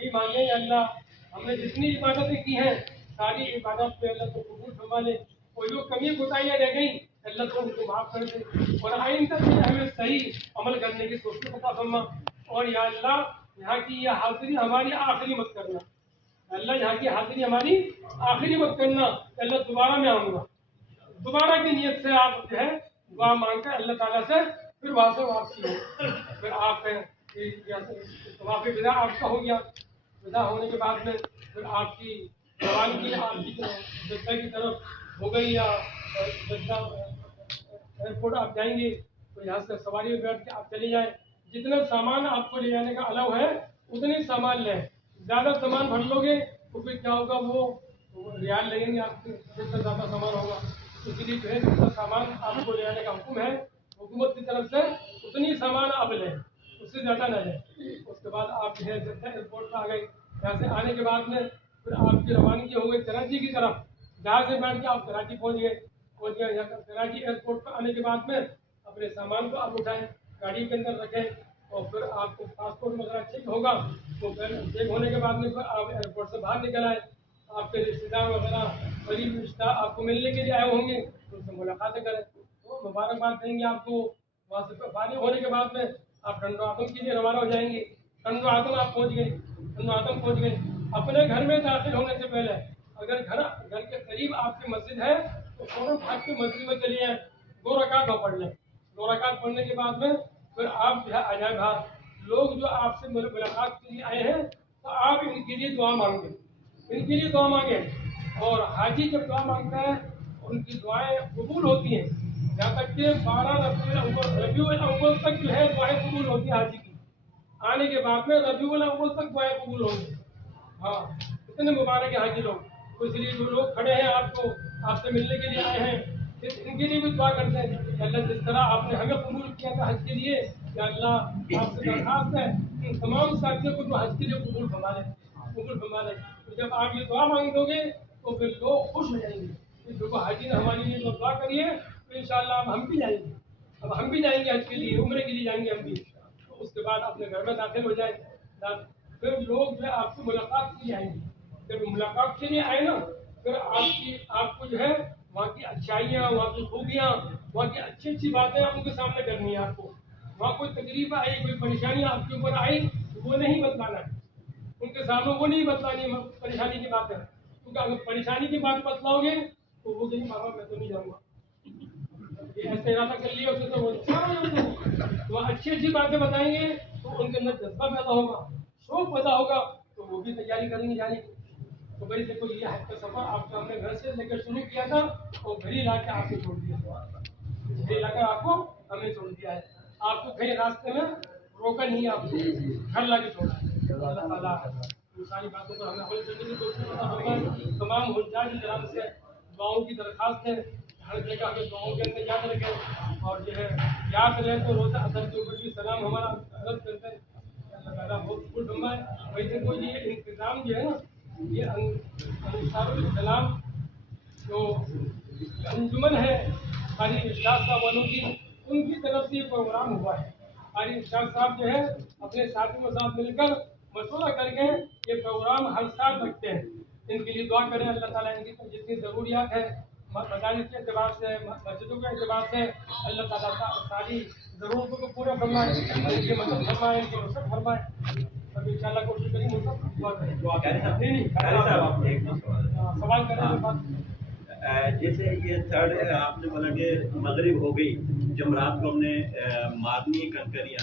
یہ مانگیں کہ اللہ ہم نے جتنی عبادتیں کی ہیں ساری عبادت پہ اللہ کو قبول فرما لے، اور جو کمی کوتاہیاں رہ گئیں اللہ کو ان کو معاف کر دے، اور آئندہ سے ہمیں صحیح عمل کرنے کی توفیق عطا فرما، اور یا اللہ یہاں کی یہ حاضری ہماری آخری مت کرنا، اللہ یہاں کی حاضری ہماری آخری مت کرنا، اللہ دوبارہ میں آؤں گا، دوبارہ کی نیت سے آپ جو ہے دعا مانگ کر اللہ تعالیٰ سے پھر وہاں سے واپسی ہو، پھر آپ طواف وداع آپ کا ہو گیا، ودا ہونے کے بعد میں پھر آپ کی روانگی آپ کی جدہ کی طرف ہو گئی، یا جدہ ایئرپورٹ آپ جائیں گے تو یہاں سے سواری میں بیٹھ کے آپ چلے جائیں، جتنا سامان آپ کو لے جانے کا الاؤ ہے اتنے سامان لیں، زیادہ سامان بھر لو گے تو پھر کیا ہوگا، وہ ریال لگیں گے آپ کے، جتنا زیادہ سامان ہوگا، اس لیے جو ہے جتنا سامان آپ کو لے جانے کا حکم ہے حکومت کی طرف سے اتنی سامان آپ لیں، اس سے زیادہ نہ لیں۔ اس کے بعد آپ جو ہے جدہ ایئرپورٹ پہ آ گئے، یہاں سے آنے کے بعد میں پھر آپ کی روانگی ہو گئی کراچی کی طرف، جہاز سے بیٹھ کے آپ کراچی پہنچ گئے، یہاں کراچی ایئرپورٹ پہ آنے کے بعد میں اپنے سامان کو آپ اٹھائیں، گاڑی کے اندر رکھیں، اور پھر آپ کو پاسپورٹ وغیرہ چیک ہوگا تو پھر چیک ہونے کے بعد میں پھر آپ ایئرپورٹ سے باہر نکل آئے، آپ کے رشتے دار وغیرہ قریب رشتہ آپ کو ملنے کے لیے آئے ہوں گے تو ان سے ملاقاتیں کریں، تو مبارکباد دیں گے آپ کو۔ وہاں سے فارغ ہونے کے بعد میں آپ ٹنڈو آدم کے لیے روانہ ہو جائیں گے، ٹنڈو آدم آپ پہنچ گئے، اپنے گھر میں داخل ہونے سے پہلے اگر گھر کے قریب آپ کی مسجد ہے تو فوراً بھاگ کے مسجد میں چلی جائیں، 2 رکعت پڑھ لیں، 2 رکعت پڑھنے کے بعد میں پھر آپ جو ہے آ جائیں باہر، لوگ جو آپ سے ملاقات کے لیے آئے ہیں تو آپ ان کے لیے دعا مانگیں، اور حاجی جب دعا مانگتا ہے ان کی دعائیں قبول ہوتی ہیں، یہاں تک کہ 12 ربیع الاول تک جو ہے دعائیں قبول ہوتی ہیں حاجی کی، آنے کے بعد میں ربیع الاول تک دعائیں قبول ہوں گی. ہاں اتنے مبارک ہیں حاجی لوگ. تو اس لیے جو لوگ کھڑے ہیں آپ کو آپ سے ملنے کے لیے آئے ہیں ان کے لیے بھی دعا کرتے ہیں کہ اللہ جس طرح آپ نے ہمیں قبول کیا تھا حج کے لیے کہ اللہ آپ سے درخواست ہے ان تمام ساتھیوں کو جو حج کے لیے قبول فرما لیں. تو جب آپ یہ دعا مانگ دو گے تو پھر لوگ خوش ہو جائیں گے کہ جو حاجی نے ہمارے لیے جو دعا کری ہے تو انشاءاللہ اب ہم بھی جائیں گے. اب ہم بھی جائیں گے حج کے لیے عمرے کے لیے جائیں گے ہم بھی. تو اس کے بعد اپنے گھر میں داخل ہو جائیں. پھر لوگ جو ہے آپ سے ملاقات کے لیے آئیں گے. جب ملاقات کے لیے آئے نا پھر آپ کو جو ہے وہاں کی اچھائیاں وہاں کی خوبیاں وہاں کی اچھی اچھی باتیں ان کے سامنے کرنی ہے. آپ کو وہاں کوئی تکلیف آئی کوئی پریشانیاں آپ کے اوپر آئی وہ نہیں بتلانا ہے. ان کے سامنے وہ نہیں بتلانی پریشانی کی بات ہے. کیونکہ اگر پریشانی کی بات بتلاؤ گے تو وہ کہیں بابا میں تو نہیں جاؤں گا یہ ایسے ارادہ کر لیا اسے تو وہ اچھی اچھی باتیں بتائیں گے تو ان کے اندر جذبہ پیدا ہوگا شوق پیدا ہوگا تو وہ بھی تیاری کریں گے جانے کی. تو بھائی دیکھو یہ حج کا سفر آپ کو ہم نے گھر سے لے کر شروع کیا تھا اور گھر ہی لا کے آپ کو چھوڑ دیا. گھر ہی لا کر آپ کو ہمیں چھوڑ دیا ہے. آپ کو کہیں راستے میں روکا نہیں ہے. آپ کو گھر لا کے چھوڑا ہے. اللہ تعالیٰ ان ساری باتوں پر ہمیں عمل کرنے کی کوشش کرنا. تمام حجاج کرام سے دعاؤں کی درخواست ہے. ہر جگہ ہمیں دعاؤں کے اندر یاد رکھیں اور جو ہے یاد رہے تو روزہ اثر کے اوپر بھی سلام ہمارا غلط کرتے ہیں. اللہ تعالیٰ بہت خوش ہوگا. ویسے کوئی یہ انتظام جو ہے نا یہ انصار الاسلام جو انجمن ہے قاری ارشاد صاحب والوں کی ان کی طرف سے یہ پروگرام ہوا ہے. قاری ارشاد صاحب جو ہے اپنے ساتھیوں کے ساتھ مل کر مشورہ کر کے یہ پروگرام ہر سال رکھتے ہیں. ان کے لیے دعا کریں. اللہ تعالیٰ ان کی جتنی ضروریات ہے مدارس کے اعتبار سے مسجدوں کے اعتبار سے اللہ تعالیٰ ساری ضرورتوں کو پورا فرمائے. ان کی مدد فرمائے ان کی نصرت فرمائے. اب ان شاء اللہ کوشش کریں گے سوال کریں. جیسے یہ تھرڈ آپ نے بولا کہ مغرب ہو گئی جمعرات کو ہم نے مارنی کنکریاں